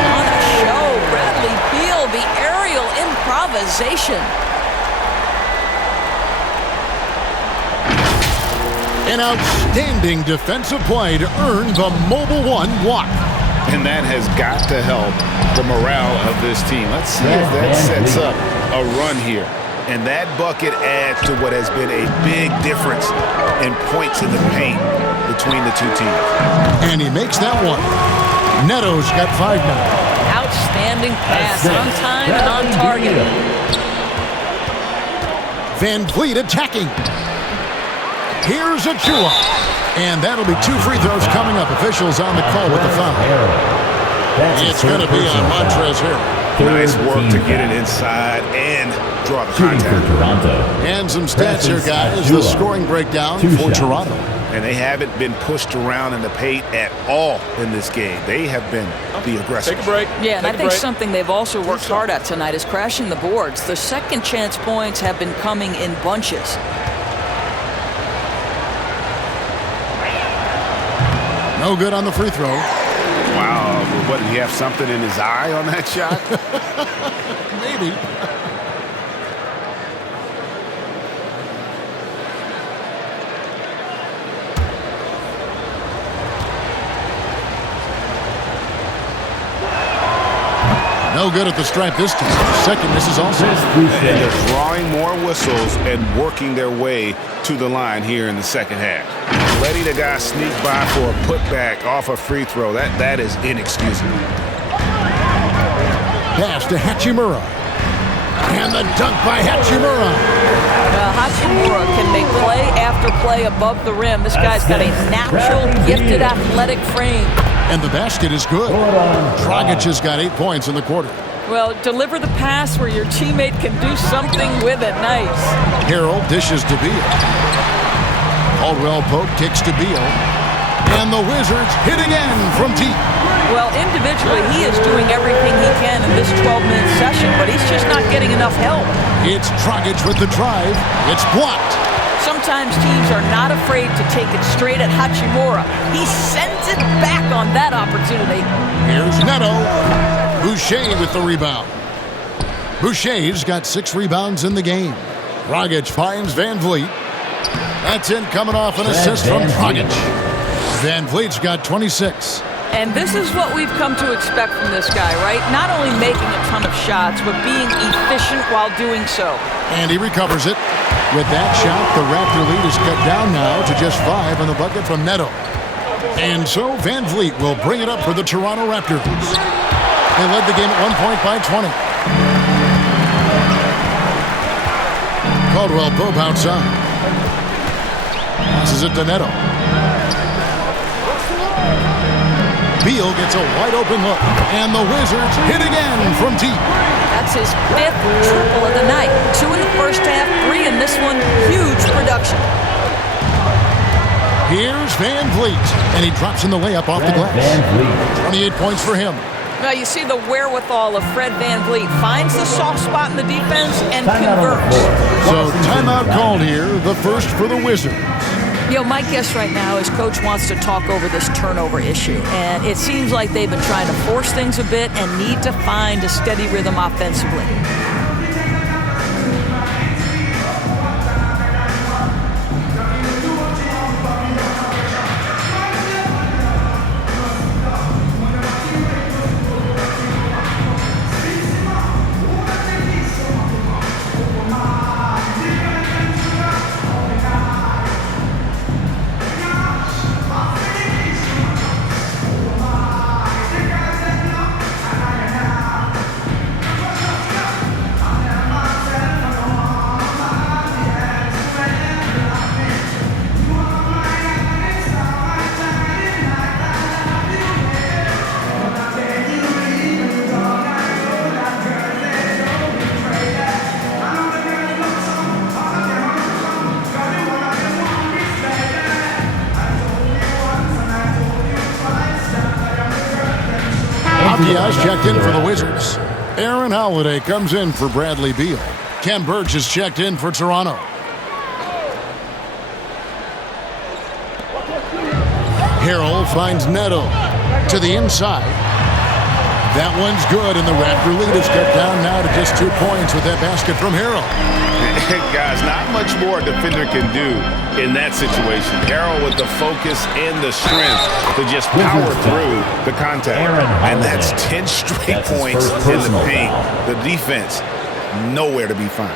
on a show. Bradley Beal, the aerial improvisation. An outstanding defensive play to earn the Mobile One walk. And that has got to help the morale of this team. Let's see if that sets up a run here. And that bucket adds to what has been a big difference in points in the paint between the two teams. And he makes that one. Neto's got 5 now. Outstanding pass, on time and on target. Van Vliet attacking. Here's Achua. And that'll be 2 free throws coming up. Officials on the call with the foul. It's going to be on Montrezl Harrell. Nice work to get it inside and draw the contact. And some stats here, guys. The scoring breakdown for Toronto. And they haven't been pushed around in the paint at all in this game. They have been the aggressors. Take a break. Yeah, and I think something they've also worked hard at tonight is crashing the boards. The second chance points have been coming in bunches. No good on the free throw. Wow, what, did he have something in his eye on that shot? Maybe. No good at the stripe this time. Second misses also. And they're drawing more whistles and working their way to the line here in the second half. Letting the guy sneak by for a putback off a free throw, that is inexcusable. Pass to Hachimura. And the dunk by Hachimura. Hachimura can make play after play above the rim. This guy's got a natural, gifted, athletic frame. And the basket is good. Dragic has got 8 points in the quarter. Well, deliver the pass where your teammate can do something with it. Nice. Harrell dishes to Beal. Caldwell Pope kicks to Beal. And the Wizards hit again from deep. Well, individually, he is doing everything he can in this 12-minute session, but he's just not getting enough help. It's Dragic with the drive. It's blocked. Sometimes teams are not afraid to take it straight at Hachimura. He sends it back on that opportunity. Here's Neto. Boucher with the rebound. Boucher's got 6 rebounds in the game. Dragic finds Van Vliet. That's in coming off an assist from Dragic. Van Vliet's got 26. And this is what we've come to expect from this guy, right? Not only making a ton of shots, but being efficient while doing so. And he recovers it. With that shot, the Raptor lead is cut down now to just 5 on the bucket from Neto. And so Van Vliet will bring it up for the Toronto Raptors. They led the game at 1 point by 20. Caldwell Pope outside. Passes it to Neto. Beal gets a wide-open look, and the Wizards hit again from deep. That's his 5th triple of the night. 2 in the first half, 3 in this one. Huge production. Here's Van Vliet, and he drops in the layup off the glass. 28 points for him. Now you see the wherewithal of Fred Van Vliet. Finds the soft spot in the defense and converts. So timeout called here, the first for the Wizards. You know, my guess right now is Coach wants to talk over this turnover issue. And it seems like they've been trying to force things a bit and need to find a steady rhythm offensively. Diaz checked in for the Wizards. Aaron Holiday comes in for Bradley Beal. Ken Burch is checked in for Toronto. Harrell finds Neto to the inside. That one's good, and the Raptor lead is cut down now to just 2 points with that basket from Harrell. Guys, not much more a defender can do in that situation. Harrell with the focus and the strength to just power through the contact. And that's 10 straight points in the paint. The defense, nowhere to be found.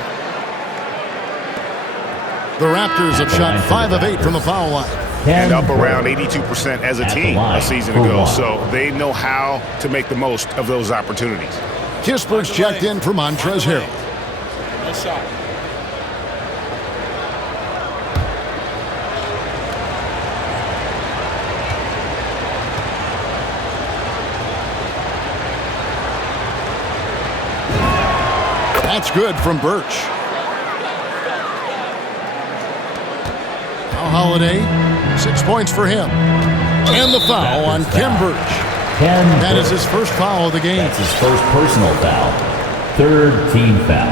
The Raptors have shot 5 of 8 from the foul line. And up around 82% as a team a season ago. So they know how to make the most of those opportunities. Kisper's checked in for Montrezl Harrell. Nice shot. That's good from Burch. Now Holiday, 6 points for him. And the foul on Ken Burch. That is his first foul of the game. That's his first personal foul. 3rd team foul.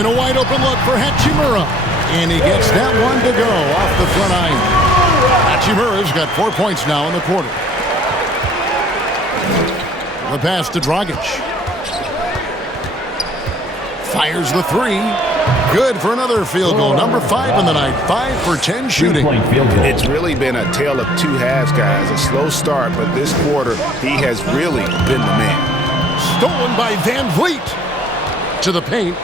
In a wide open look for Hachimura. And he gets that one to go off the front iron. Hachimura's got 4 points now in the quarter. The pass to Dragic. Fires the 3. Good for another field goal. Number 5 in the night. 5 for 10 shooting. It's really been a tale of two halves, guys. A slow start, but this quarter, he has really been the man. Stolen by Van Vliet. To the paint.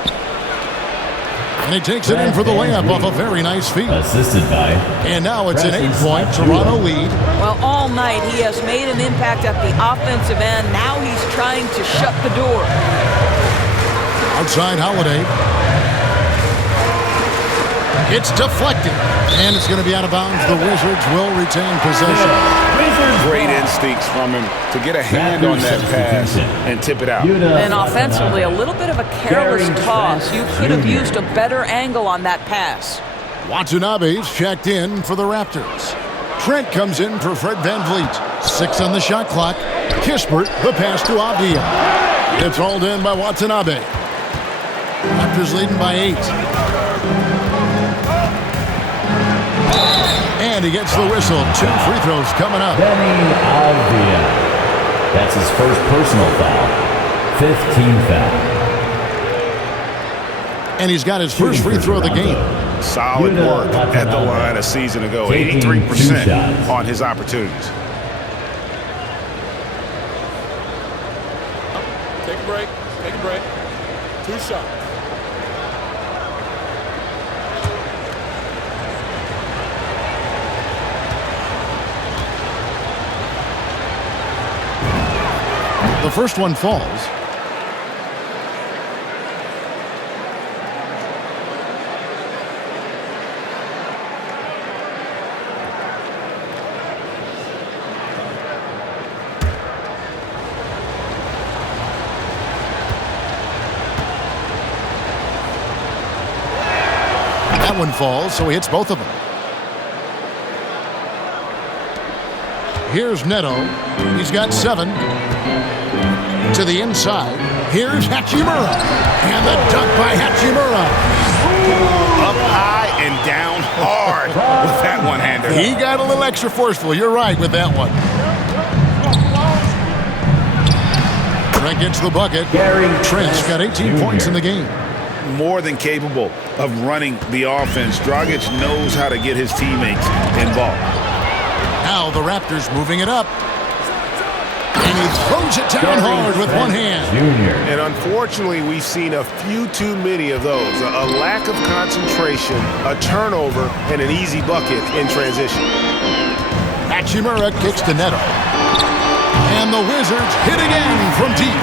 And he takes it in for the layup off a very nice feed. Assisted by. And now it's an 8-point Toronto lead. Well, all night he has made an impact at the offensive end. Now he's trying to shut the door. Outside Holiday. It's deflected. And it's going to be out of bounds. The Wizards will retain possession. Great instincts from him to get a hand on that pass and tip it out. And offensively, a little bit of a careless toss. You could have used a better angle on that pass. Watanabe's checked in for the Raptors. Trent comes in for Fred Van Vliet. 6 on the shot clock. Kispert, the pass to Avdia. It's hauled in by Watanabe. Raptors leading by 8. And he gets the whistle. 2 free throws coming up. Avdia. That's his first personal foul. 15th foul. And he's got his first free throw of the game. Solid work at the line a season ago. 83% on his opportunities. Take a break. Take a break. 2 shots. The first one falls. That one falls, so he hits both of them. Here's Neto. He's got 7. To the inside. Here's Hachimura. And the dunk by Hachimura. Up high and down hard with that one-hander. He got a little extra forceful. You're right with that one. Trent gets the bucket. Trent's got 18 points in the game. More than capable of running the offense. Dragic knows how to get his teammates involved. Now the Raptors moving it up. And he throws it down hard with one hand. And unfortunately, we've seen a few too many of those. A lack of concentration, a turnover, and an easy bucket in transition. Hachimura kicks to Neto. And the Wizards hit again from deep.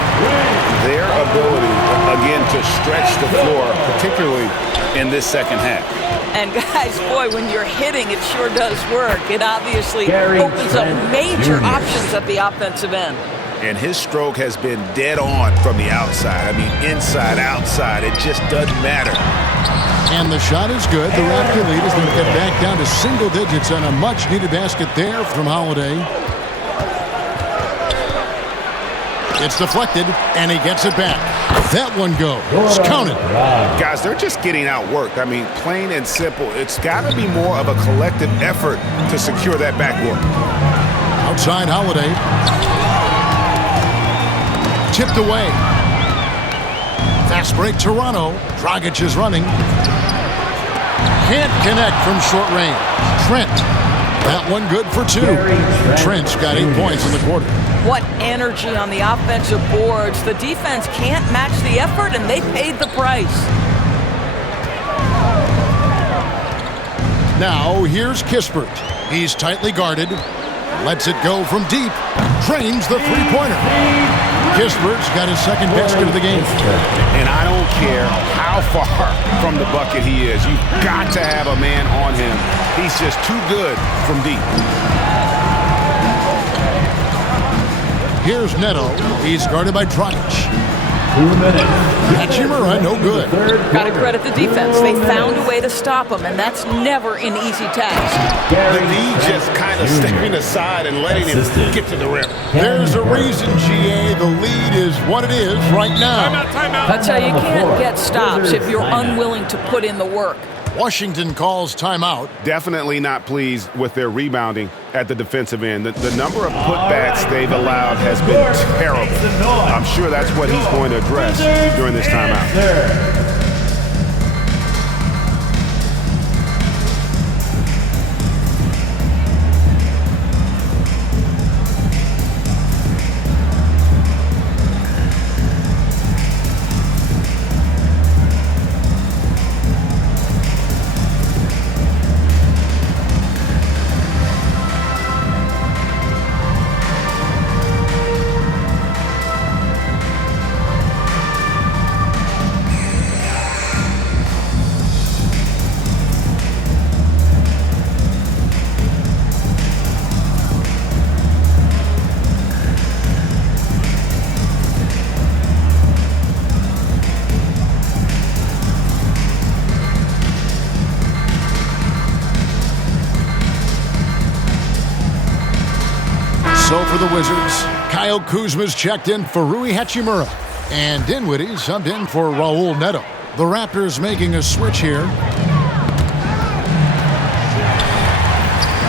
Their ability, again, to stretch the floor, particularly in this second half. And guys, boy, when you're hitting, it sure does work. It obviously opens up major options at the offensive end. And his stroke has been dead on from the outside. I mean, inside, outside, it just doesn't matter. And the shot is good. The Raptor lead is going to get back down to single digits on a much-needed basket there from Holiday. It's deflected, and he gets it back. That one goes. Counted. Guys, they're just getting outworked. I mean, plain and simple. It's got to be more of a collective effort to secure that backcourt. Outside Holiday. Tipped away. Fast break Toronto. Dragic is running. Can't connect from short range. Trent. That one good for 2. Trent's got 8 points in the quarter. What energy on the offensive boards. The defense can't match the effort, and they paid the price. Now, here's Kispert. He's tightly guarded. Lets it go from deep. Drains the three-pointer. Kispert's got his second basket of the game. And I don't care how far from the bucket he is. You've got to have a man on him. He's just too good from deep. Here's Neto. He's guarded by Dragic. 2 minutes. Hachimura, no good. Got to credit the defense. They found a way to stop him, and that's never an easy task. The D just kind of stepping aside and letting him get to the rim. There's a reason, GA. The lead is what it is right now. Timeout. That's how you can't get stops if you're unwilling to put in the work. Washington calls timeout. Definitely not pleased with their rebounding at the defensive end. The number of putbacks they've allowed has been terrible. I'm sure that's what he's going to address during this timeout. So for the Wizards, Kyle Kuzma's checked in for Rui Hachimura. And Dinwiddie subbed in for Raul Neto. The Raptors making a switch here.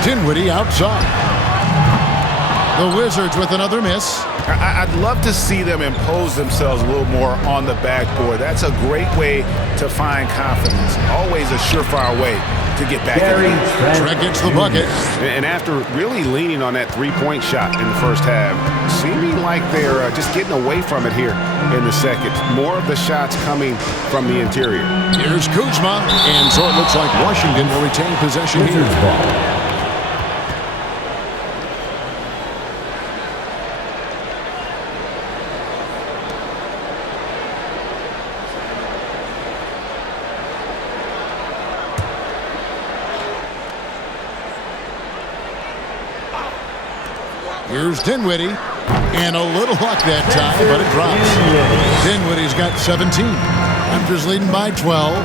Dinwiddie outside. The Wizards with another miss. I'd love to see them impose themselves a little more on the backboard. That's a great way to find confidence. Always a surefire way to get back in the game. Trent gets the bucket. And after really leaning on that three-point shot in the first half, seeming like they're just getting away from it here in the second. More of the shots coming from the interior. Here's Kuzma. And so it looks like Washington will retain possession here. Here's Dinwiddie, and a little luck that time, but it drops. Dinwiddie's got 17. Raptors leading by 12.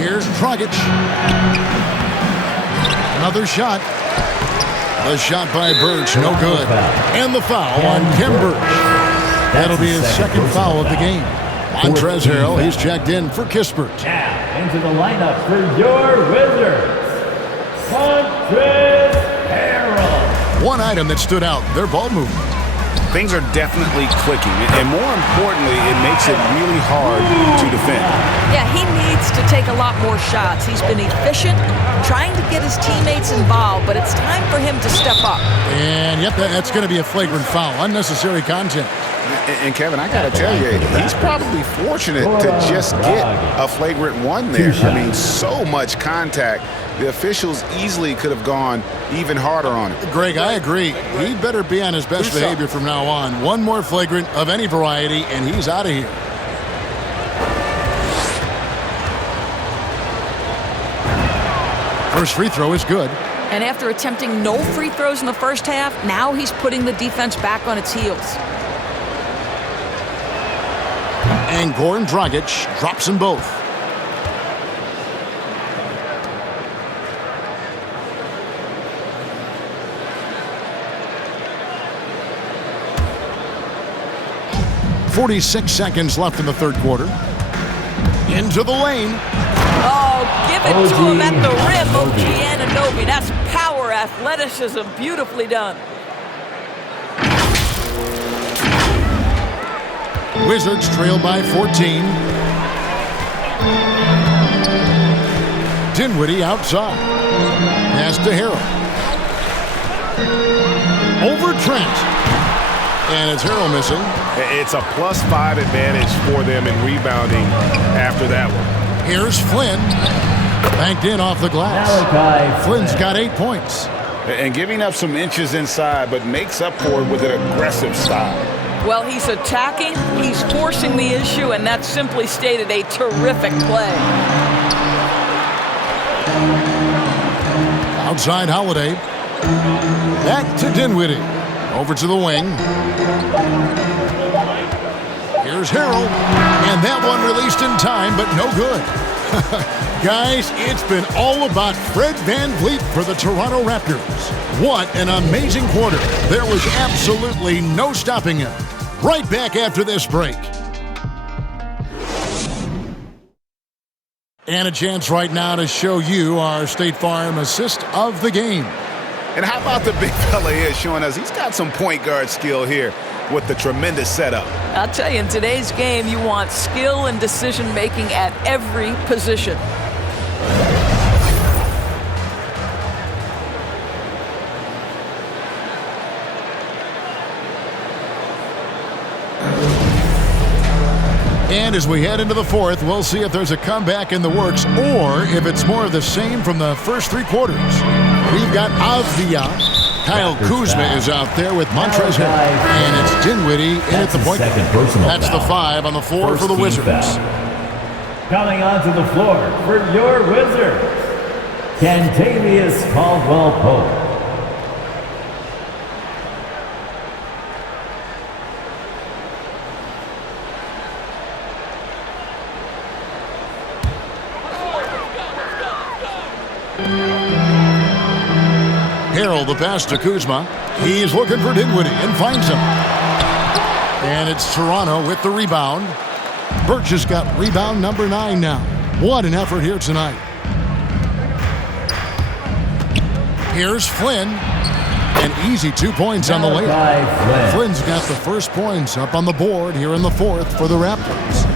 Here's Dragic. Another shot. The shot by Birch, no good. And the foul on Khem Birch. That'll be his second foul of the game. Montrezl Harrell, he's checked in for Kispert. Now into the lineup for your Wizards, Montrezl Harrell. One item that stood out, their ball movement. Things are definitely clicking, and more importantly, it makes it really hard to defend. Yeah, he needs to take a lot more shots. He's been efficient, trying to get his teammates involved, but it's time for him to step up. And yep, that's going to be a flagrant foul, unnecessary contact. And Kevin, I got to tell you, he's probably fortunate to just get a flagrant one there. I mean, so much contact. The officials easily could have gone even harder on it. Greg, I agree. He better be on his best behavior from now on. One more flagrant of any variety, and he's out of here. First free throw is good. And after attempting no free throws in the first half, now he's putting the defense back on its heels. And Goran Dragic drops them both. .46 seconds left in the third quarter. Into the lane. Oh, give it to him at the rim, OG Anunoby. That's power, athleticism, beautifully done. Wizards trail by 14. Dinwiddie outside. Pass to Harrell. Over Trent. And it's Harrell missing. It's a +5 advantage for them in rebounding after that one. Here's Flynn. Banked in off the glass. Flynn's got 8 points. And giving up some inches inside, but makes up for it with an aggressive style. Well, he's attacking, he's forcing the issue, and that's simply stated a terrific play. Outside Holiday. Back to Dinwiddie. Over to the wing. Here's Harrell. And that one released in time, but no good. Guys, it's been all about Fred VanVleet for the Toronto Raptors. What an amazing quarter. There was absolutely no stopping him. Right back after this break. And a chance right now to show you our State Farm assist of the game. And how about the big fella here showing us he's got some point guard skill here with the tremendous setup. I'll tell you, in today's game, you want skill and decision-making at every position. And as we head into the fourth, we'll see if there's a comeback in the works or if it's more of the same from the first three quarters. We've got Avdia. Kyle Kuzma is out there with Montrezl Harrell. And it's Dinwiddie in at the point. That's the 5 on the floor for the Wizards. Coming onto the floor for your Wizards, Kentavious Caldwell-Pope. Harrell the pass to Kuzma. He's looking for Dinwiddie and finds him. And it's Toronto with the rebound. Birch has got rebound number 9 now. What an effort here tonight. Here's Flynn. An easy 2 points on the layup. Flynn's got the first points up on the board here in the fourth for the Raptors.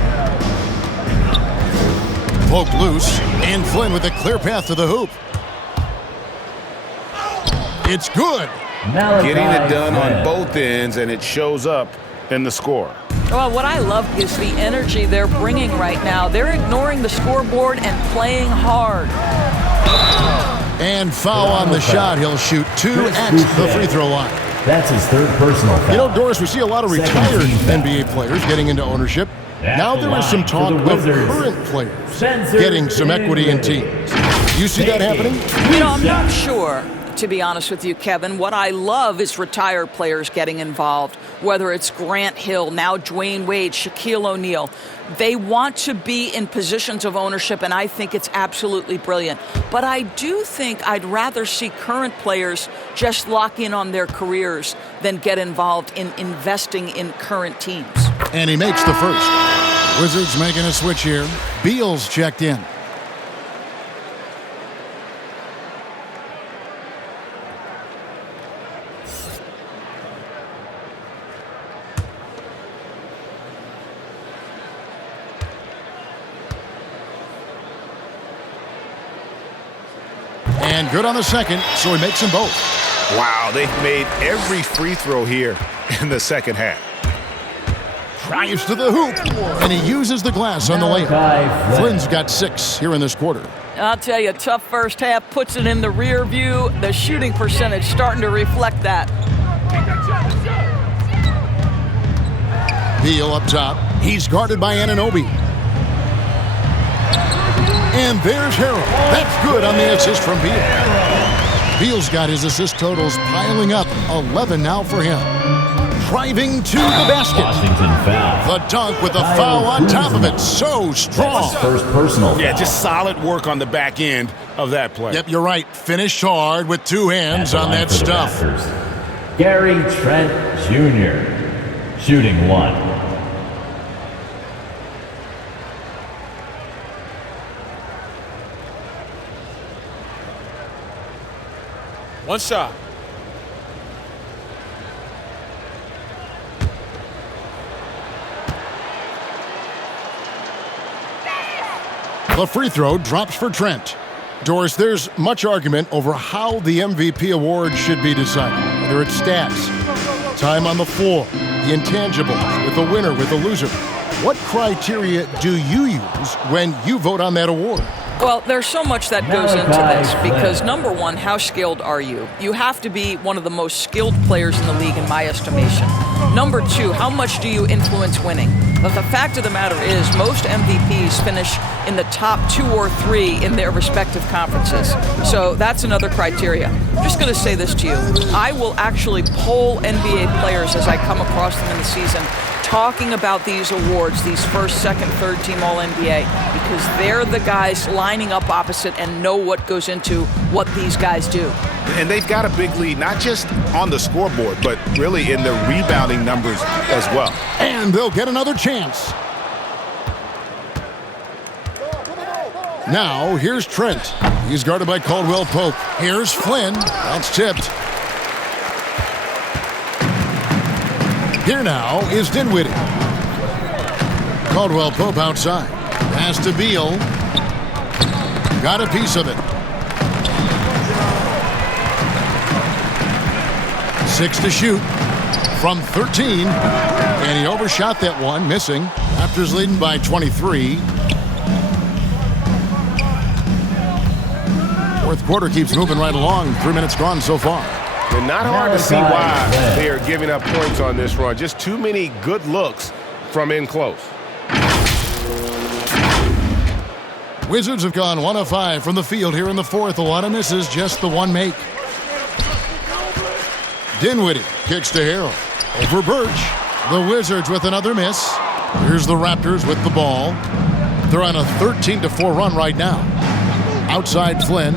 Poked loose, and Flynn with a clear path to the hoop. It's good. Getting it done on both ends, and it shows up in the score. Well, what I love is the energy they're bringing right now. They're ignoring the scoreboard and playing hard. And foul on the shot. He'll shoot 2 at the free throw line. That's his third personal foul. You know, Doris, we see a lot of retired NBA players getting into ownership. Now there is some talk of current players getting some equity in teams. You see that happening? You know, I'm not sure, to be honest with you, Kevin. What I love is retired players getting involved, whether it's Grant Hill, now Dwayne Wade, Shaquille O'Neal. They want to be in positions of ownership, and I think it's absolutely brilliant. But I do think I'd rather see current players just lock in on their careers than get involved in investing in current teams. And he makes the first. Wizards making a switch here. Beal's checked in. And good on the second, so he makes them both. Wow, they've made every free throw here in the second half. Drives to the hoop, and he uses the glass on the layup. Flynn's got 6 here in this quarter. I'll tell you, tough first half, puts it in the rear view. The shooting percentage starting to reflect that. Beal up top. He's guarded by Anunoby. And there's Harrell. That's good on the assist from Beal. Beal's got his assist totals piling up. 11 now for him. Driving to the basket. Washington foul. The dunk with a foul on top of it. So strong. First personal foul. Yeah, just solid work on the back end of that play. Yep, you're right. Finished hard with 2 hands on that stuff. Gary Trent Jr. shooting 1. One shot. The free throw drops for Trent. Doris, there's much argument over how the MVP award should be decided, whether it's stats, time on the floor, the intangibles, with the winner, with the loser. What criteria do you use when you vote on that award? Well, there's so much that goes into this because, number one, how skilled are you? You have to be one of the most skilled players in the league, in my estimation. Number two, how much do you influence winning? But the fact of the matter is most MVPs finish in the top 2 or 3 in their respective conferences. So that's another criteria. I'm just going to say this to you. I will actually poll NBA players as I come across them in the season, talking about these awards, these first, second, third team All-NBA, because they're the guys lining up opposite and know what goes into what these guys do. And they've got a big lead, not just on the scoreboard, but really in the rebounding numbers as well. And they'll get another chance. Now, here's Trent. He's guarded by Caldwell Pope. Here's Flynn. That's tipped. Here now is Dinwiddie. Caldwell Pope outside. Pass to Beal. Got a piece of it. 6 to shoot from 13. And he overshot that one, missing. Raptors leading by 23. Fourth quarter keeps moving right along. 3 minutes gone so far. And not hard to see why they are giving up points on this run. Just too many good looks from in close. Wizards have gone 1 of 5 from the field here in the fourth. A lot of misses, just the one make. Dinwiddie kicks to Harrell. Over Birch. The Wizards with another miss. Here's the Raptors with the ball. They're on a 13-4 run right now. Outside Flynn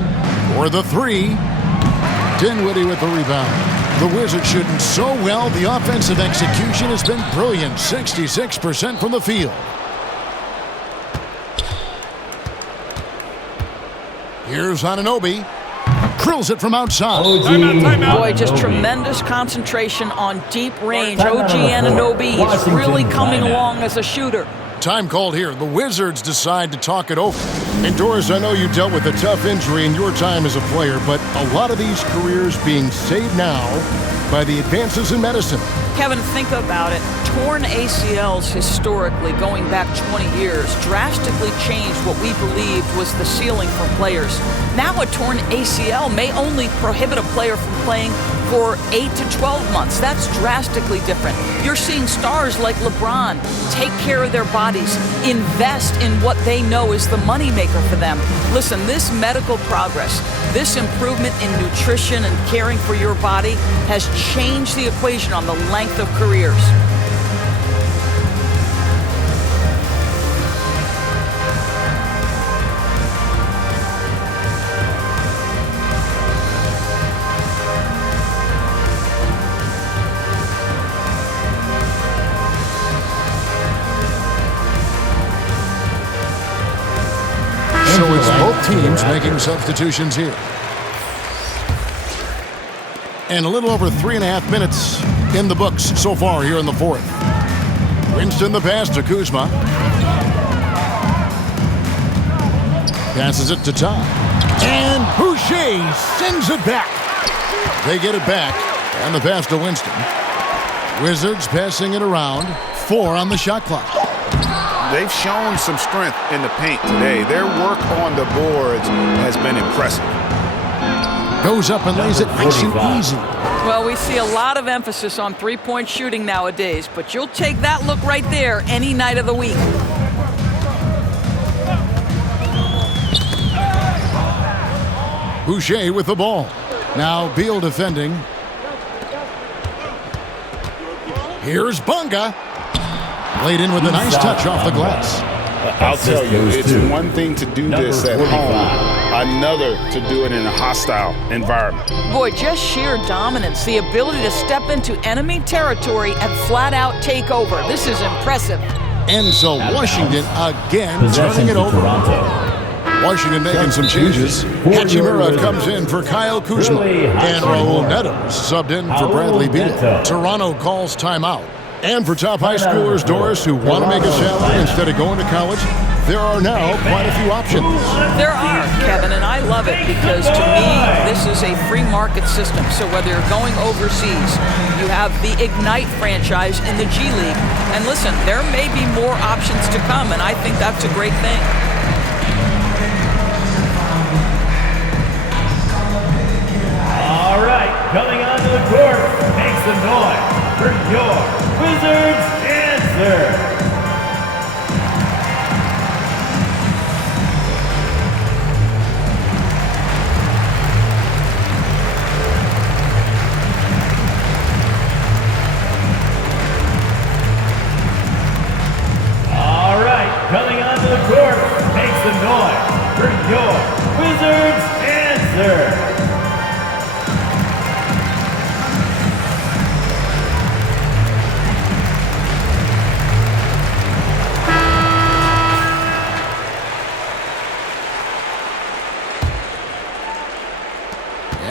for the 3. Dinwiddie with the rebound. The Wizards shooting so well, the offensive execution has been brilliant. 66% from the field. Here's Anunoby. Drills it from outside. Boy, just tremendous concentration on deep range. OG Anunoby is really coming along as a shooter. Time called here. The Wizards decide to talk it over. And Doris, I know you dealt with a tough injury in your time as a player, but a lot of these careers being saved now by the advances in medicine. Kevin, think about it. Torn ACLs historically, going back 20 years, drastically changed what we believed was the ceiling for players. Now a torn ACL may only prohibit a player from playing for 8 to 12 months. That's drastically different. You're seeing stars like LeBron take care of their bodies, invest in what they know is the moneymaker for them. Listen, this medical progress, this improvement in nutrition and caring for your body has changed the equation on the length of careers. So it's both teams making substitutions here. And a little over 3.5 minutes in the books so far here in the fourth. Winston the pass to Kuzma. Passes it to Todd. And Boucher sends it back. They get it back. And the pass to Winston. Wizards passing it around. 4 on the shot clock. They've shown some strength in the paint today. Their work on the boards has been impressive. Goes up and lays it nice and easy. Well, we see a lot of emphasis on three-point shooting nowadays, but you'll take that look right there any night of the week. Boucher with the ball. Now Beal defending. Here's Bunga. Laid in with a nice touch off the glass. I'll tell you, it's one thing to do this at home, another to do it in a hostile environment. Boy, just sheer dominance, the ability to step into enemy territory and flat-out take over. This is impressive. And so Washington again turning it over. Washington making some changes. Hachimura comes in for Kyle Kuzma. And Raul Neto subbed in for Bradley Beal. Toronto calls timeout. And for top high schoolers, Doris, who want to make a salary instead of going to college, there are now quite a few options. There are, Kevin, and I love it because to me, this is a free market system. So whether you're going overseas, you have the Ignite franchise in the G League. And listen, there may be more options to come, and I think that's a great thing. All right, coming onto the court, make some noise for your Wizards answer. All right, coming onto the court, make some noise for your Wizards answer.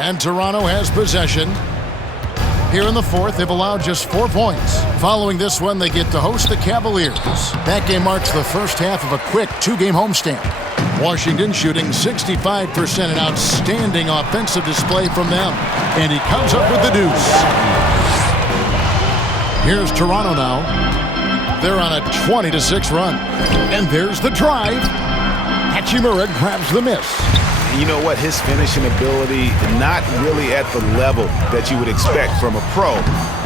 And Toronto has possession. Here in the fourth, they've allowed just 4 points. Following this one, they get to host the Cavaliers. That game marks the first half of a quick 2-game homestand. Washington shooting 65%, an outstanding offensive display from them. And he comes up with the deuce. Here's Toronto now. They're on a 20-6 run. And there's the drive. Hachimura grabs the miss. You know what? His finishing ability, not really at the level that you would expect from a pro,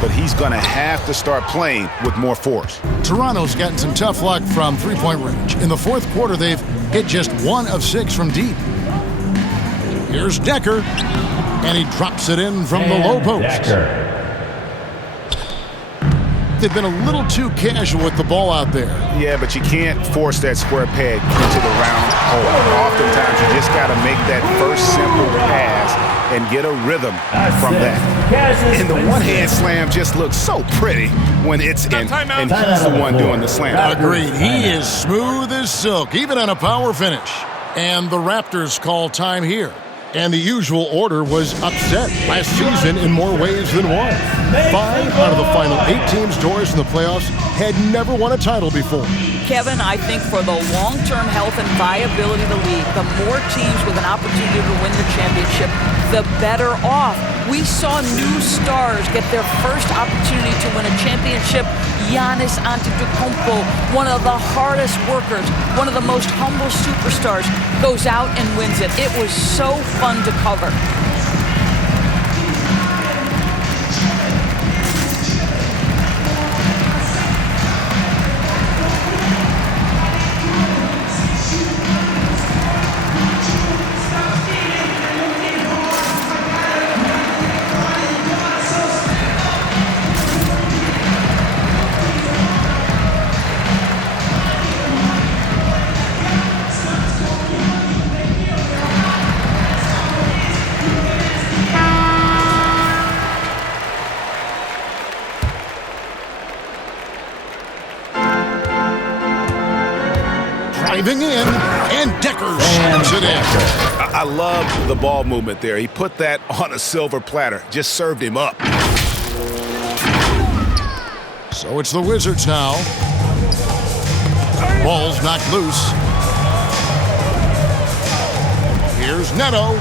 but he's going to have to start playing with more force. Toronto's gotten some tough luck from three-point range. In the fourth quarter, they've hit just 1 of 6 from deep. Here's Decker, and he drops it in from the low post. They've been a little too casual with the ball out there. Yeah, but you can't force that square peg into the round hole. Oftentimes, you just got to make that first simple pass and get a rhythm from that. And the one-hand slam just looks so pretty when it's in, and he's the one doing the slam. Agreed. He is smooth as silk, even on a power finish. And the Raptors call time here. And the usual order was upset last season in more ways than one. 5 out of the final 8 teams doors in the playoffs had never won a title before. Kevin, I think for the long-term health and viability of the league, the more teams with an opportunity to win the championship, the better off. We saw new stars get their first opportunity to win a championship. Giannis Antetokounmpo, one of the hardest workers, one of the most humble superstars, goes out and wins it. It was so fun to cover. Driving in, and Decker slams it in. I love the ball movement there. He put that on a silver platter. Just served him up. So it's the Wizards now. Ball's knocked loose. Here's Neto.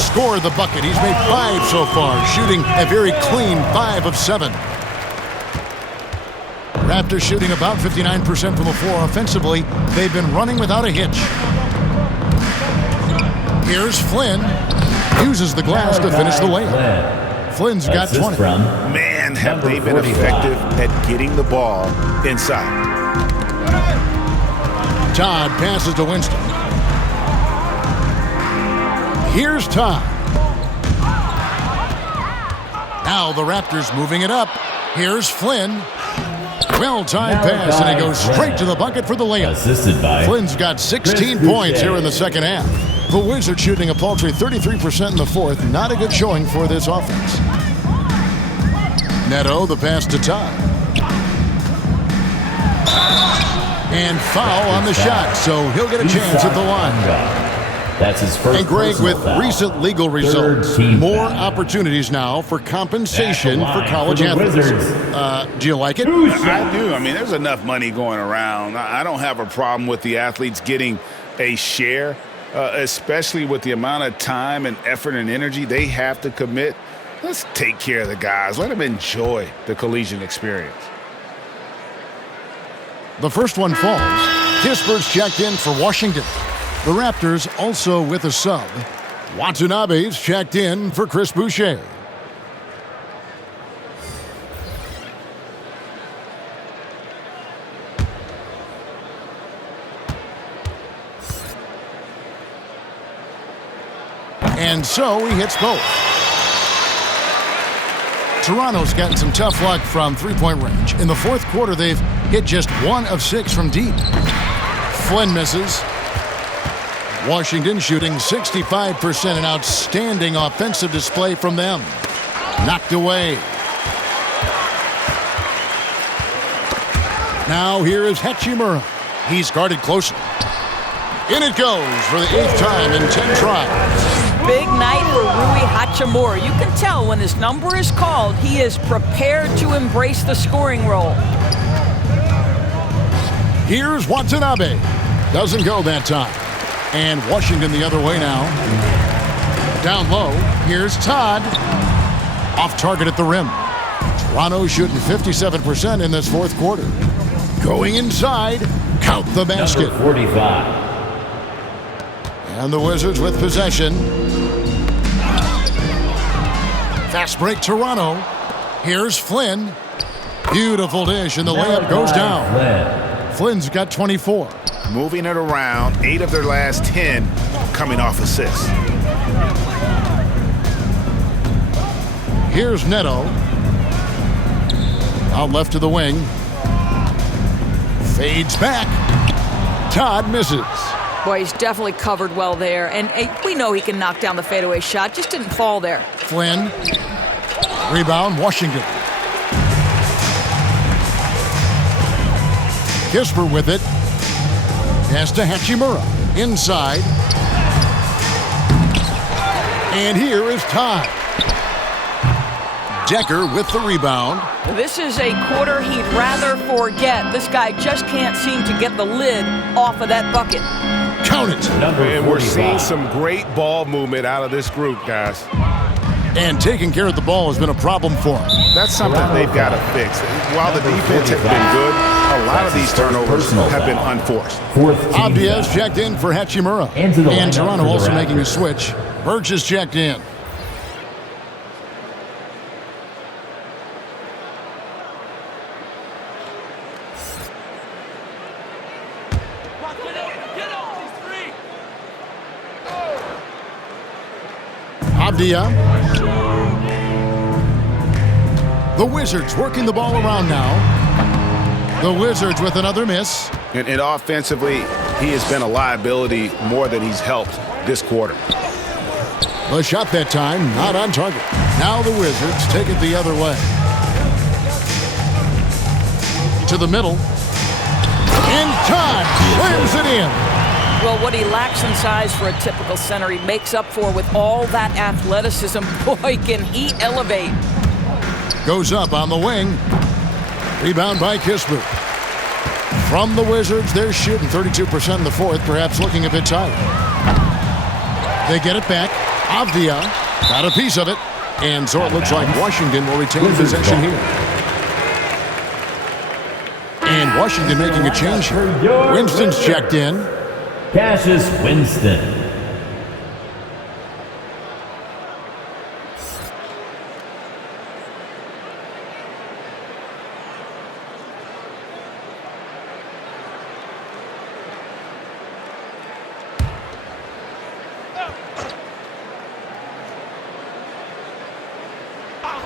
Scored the bucket. He's made 5 so far, shooting a very clean 5 of 7. Raptors shooting about 59% from the floor offensively. They've been running without a hitch. Here's Flynn. Uses the glass to finish the layup. Flynn's got 20. Man, have they been effective at getting the ball inside. Todd passes to Winston. Here's Todd. Now the Raptors moving it up. Here's Flynn. Well-timed pass, and he goes straight to the bucket for the layup. Assisted by Flynn's got 16 points here in the second half. The Wizards shooting a paltry 33% in the fourth. Not a good showing for this offense. Neto, the pass to Todd. And foul on the shot, so he'll get a chance at the line. That's his first. And Greg, with foul. recent legal results, more opportunities now for compensation for college athletes. Do you like it? I do. I mean, there's enough money going around. I don't have a problem with the athletes getting a share, especially with the amount of time and effort and energy they have to commit. Let's take care of the guys. Let them enjoy the collegiate experience. The first one falls. Kisper's checked in for Washington. The Raptors also with a sub. Watanabe's checked in for Chris Boucher. And so he hits both. Toronto's gotten some tough luck from three-point range. In the fourth quarter, they've hit just 1 of 6 from deep. Flynn misses. Washington shooting 65%, an outstanding offensive display from them. Knocked away. Now here is Hachimura. He's guarded closely. In it goes for the 8th time in 10 tries. Big night for Rui Hachimura. You can tell when his number is called, he is prepared to embrace the scoring role. Here's Watanabe. Doesn't go that time. And Washington the other way now. Down low, here's Todd. Off target at the rim. Toronto shooting 57% in this fourth quarter. Going inside, count the basket. Number 45. And the Wizards with possession. Fast break Toronto. Here's Flynn. Beautiful dish, and the layup goes down. Flynn's got 24. Moving it around, 8 of their last 10 coming off assists. Here's Neto. Out left to the wing. Fades back. Todd misses. Boy, he's definitely covered well there. And we know he can knock down the fadeaway shot. Just didn't fall there. Flynn. Rebound, Washington. Kisper with it. Pass to Hachimura. Inside. And here is Todd. Decker with the rebound. This is a quarter he'd rather forget. This guy just can't seem to get the lid off of that bucket. Count it. And we're seeing some great ball movement out of this group, guys. And taking care of the ball has been a problem for him. That's something they've got to fix. While the defense has been good, a lot of these turnovers have been unforced. Abdia's checked in for Hachimura. And Toronto also making a switch. Birch is checked in. Abdia. The Wizards working the ball around now. The Wizards with another miss. And offensively, he has been a liability more than he's helped this quarter. The shot that time, not on target. Now the Wizards take it the other way. To the middle. And Todd slams it in. Well, what he lacks in size for a typical center, he makes up for with all that athleticism. Boy, can he elevate. Goes up on the wing. Rebound by Kisper. From the Wizards, they're shooting 32% in the fourth, perhaps looking a bit tired. They get it back. Avdia got a piece of it. And so it looks like Washington will retain possession here. And Washington making a change here. Winston's checked in. Cassius Winston.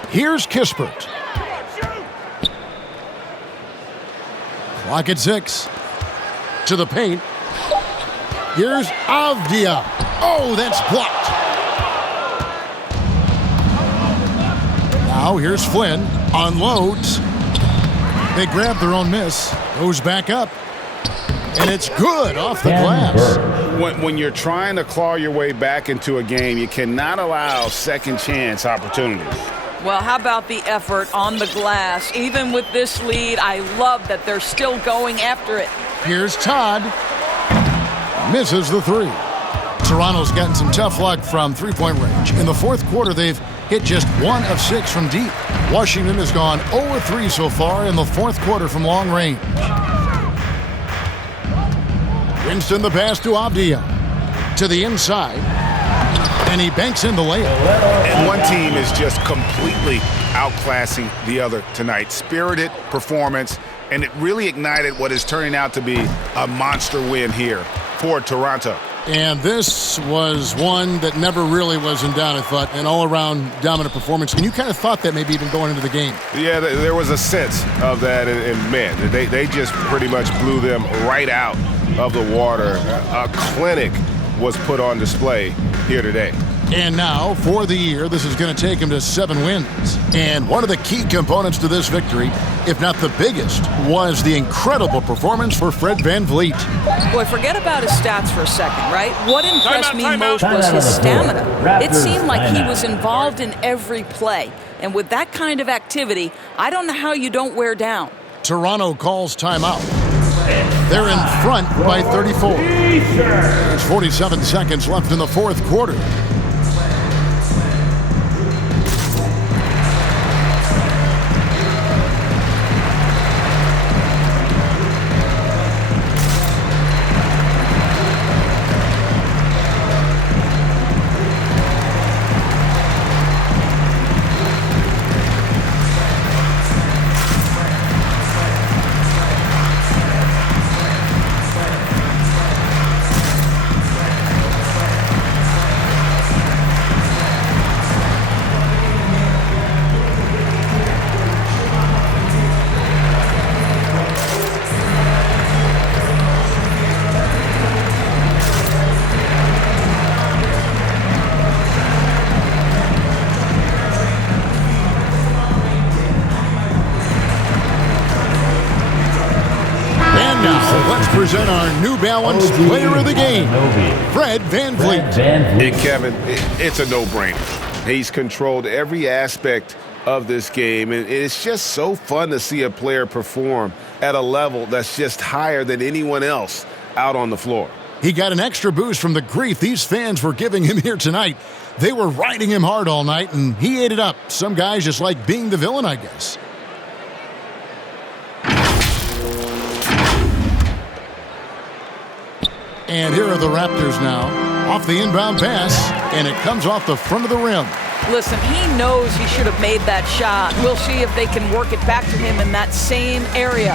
Here's Kispert. Clock at 6. To the paint. Here's Avdia. Oh, that's blocked. Now here's Flynn. Unloads. They grab their own miss. Goes back up. And it's good off the glass. When you're trying to claw your way back into a game, you cannot allow second chance opportunities. Well, how about the effort on the glass? Even with this lead, I love that they're still going after it. Here's Todd. Misses the three. Toronto's gotten some tough luck from three-point range. In the fourth quarter, they've hit just 1 of 6 from deep. Washington has gone 0 of 3 so far in the fourth quarter from long range. Winston the pass to Avdia. To the inside. And he banks in the layup. And one team is just completely outclassing the other tonight. Spirited performance, and it really ignited what is turning out to be a monster win here for Toronto. And this was one that never really was in doubt, I thought, an all-around dominant performance. And you kind of thought that maybe even going into the game. Yeah, there was a sense of that, and man, they just pretty much blew them right out of the water. A clinic was put on display here today. And now, for the year, this is going to take him to 7 wins. And one of the key components to this victory, if not the biggest, was the incredible performance for Fred VanVleet. Boy, forget about his stats for a second, right? What impressed me most was his stamina. It seemed like he was involved in every play. And with that kind of activity, I don't know how you don't wear down. Toronto calls timeout. They're in front by 34. There's 47 seconds left in the fourth quarter. present our New Balance Player of the Game, Fred VanVleet. Hey, Kevin, it's a no-brainer. He's controlled every aspect of this game, and it's just so fun to see a player perform at a level that's just higher than anyone else out on the floor. He got an extra boost from the grief these fans were giving him here tonight. They were riding him hard all night, and he ate it up. Some guys just like being the villain, I guess. And here are the Raptors now. Off the inbound pass, and it comes off the front of the rim. Listen, he knows he should have made that shot. We'll see if they can work it back to him in that same area.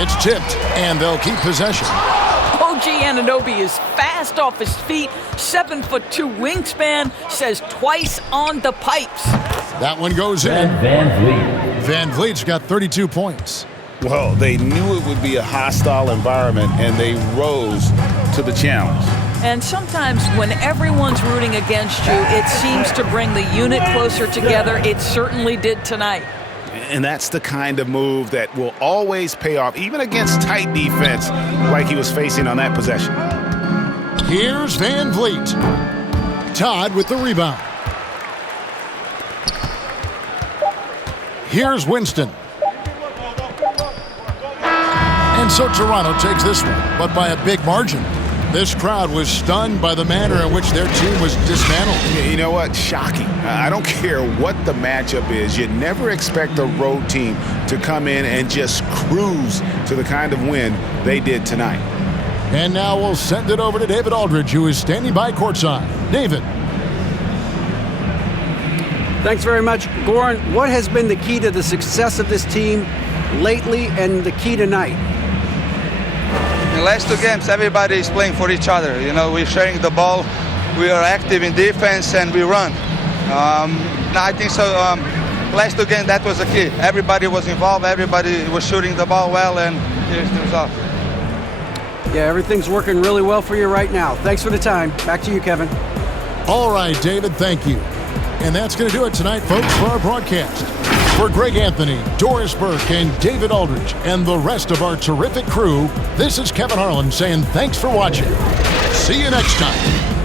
It's tipped, and they'll keep possession. OG Anunoby is fast off his feet, 7'2" wingspan, says twice on the pipes. That one goes in. VanVleet's got 32 points. Well, they knew it would be a hostile environment, and they rose to the challenge. And sometimes when everyone's rooting against you, it seems to bring the unit closer together. It certainly did tonight. And that's the kind of move that will always pay off, even against tight defense like he was facing on that possession. Here's VanVleet. Todd with the rebound. Here's Winston. And so Toronto takes this one, but by a big margin. This crowd was stunned by the manner in which their team was dismantled. You know what? Shocking. I don't care what the matchup is. You never expect a road team to come in and just cruise to the kind of win they did tonight. And now we'll send it over to David Aldridge, who is standing by courtside. David. Thanks very much. Goran, what has been the key to the success of this team lately and the key tonight? In the last two games, everybody is playing for each other. You know, we're sharing the ball, we are active in defense, and we run. I think so. Last two games, that was the key. Everybody was involved, everybody was shooting the ball well, and here's the result. Yeah, everything's working really well for you right now. Thanks for the time. Back to you, Kevin. All right, David, thank you. And that's going to do it tonight, folks, for our broadcast. For Greg Anthony, Doris Burke, and David Aldridge, and the rest of our terrific crew, this is Kevin Harlan saying thanks for watching. See you next time.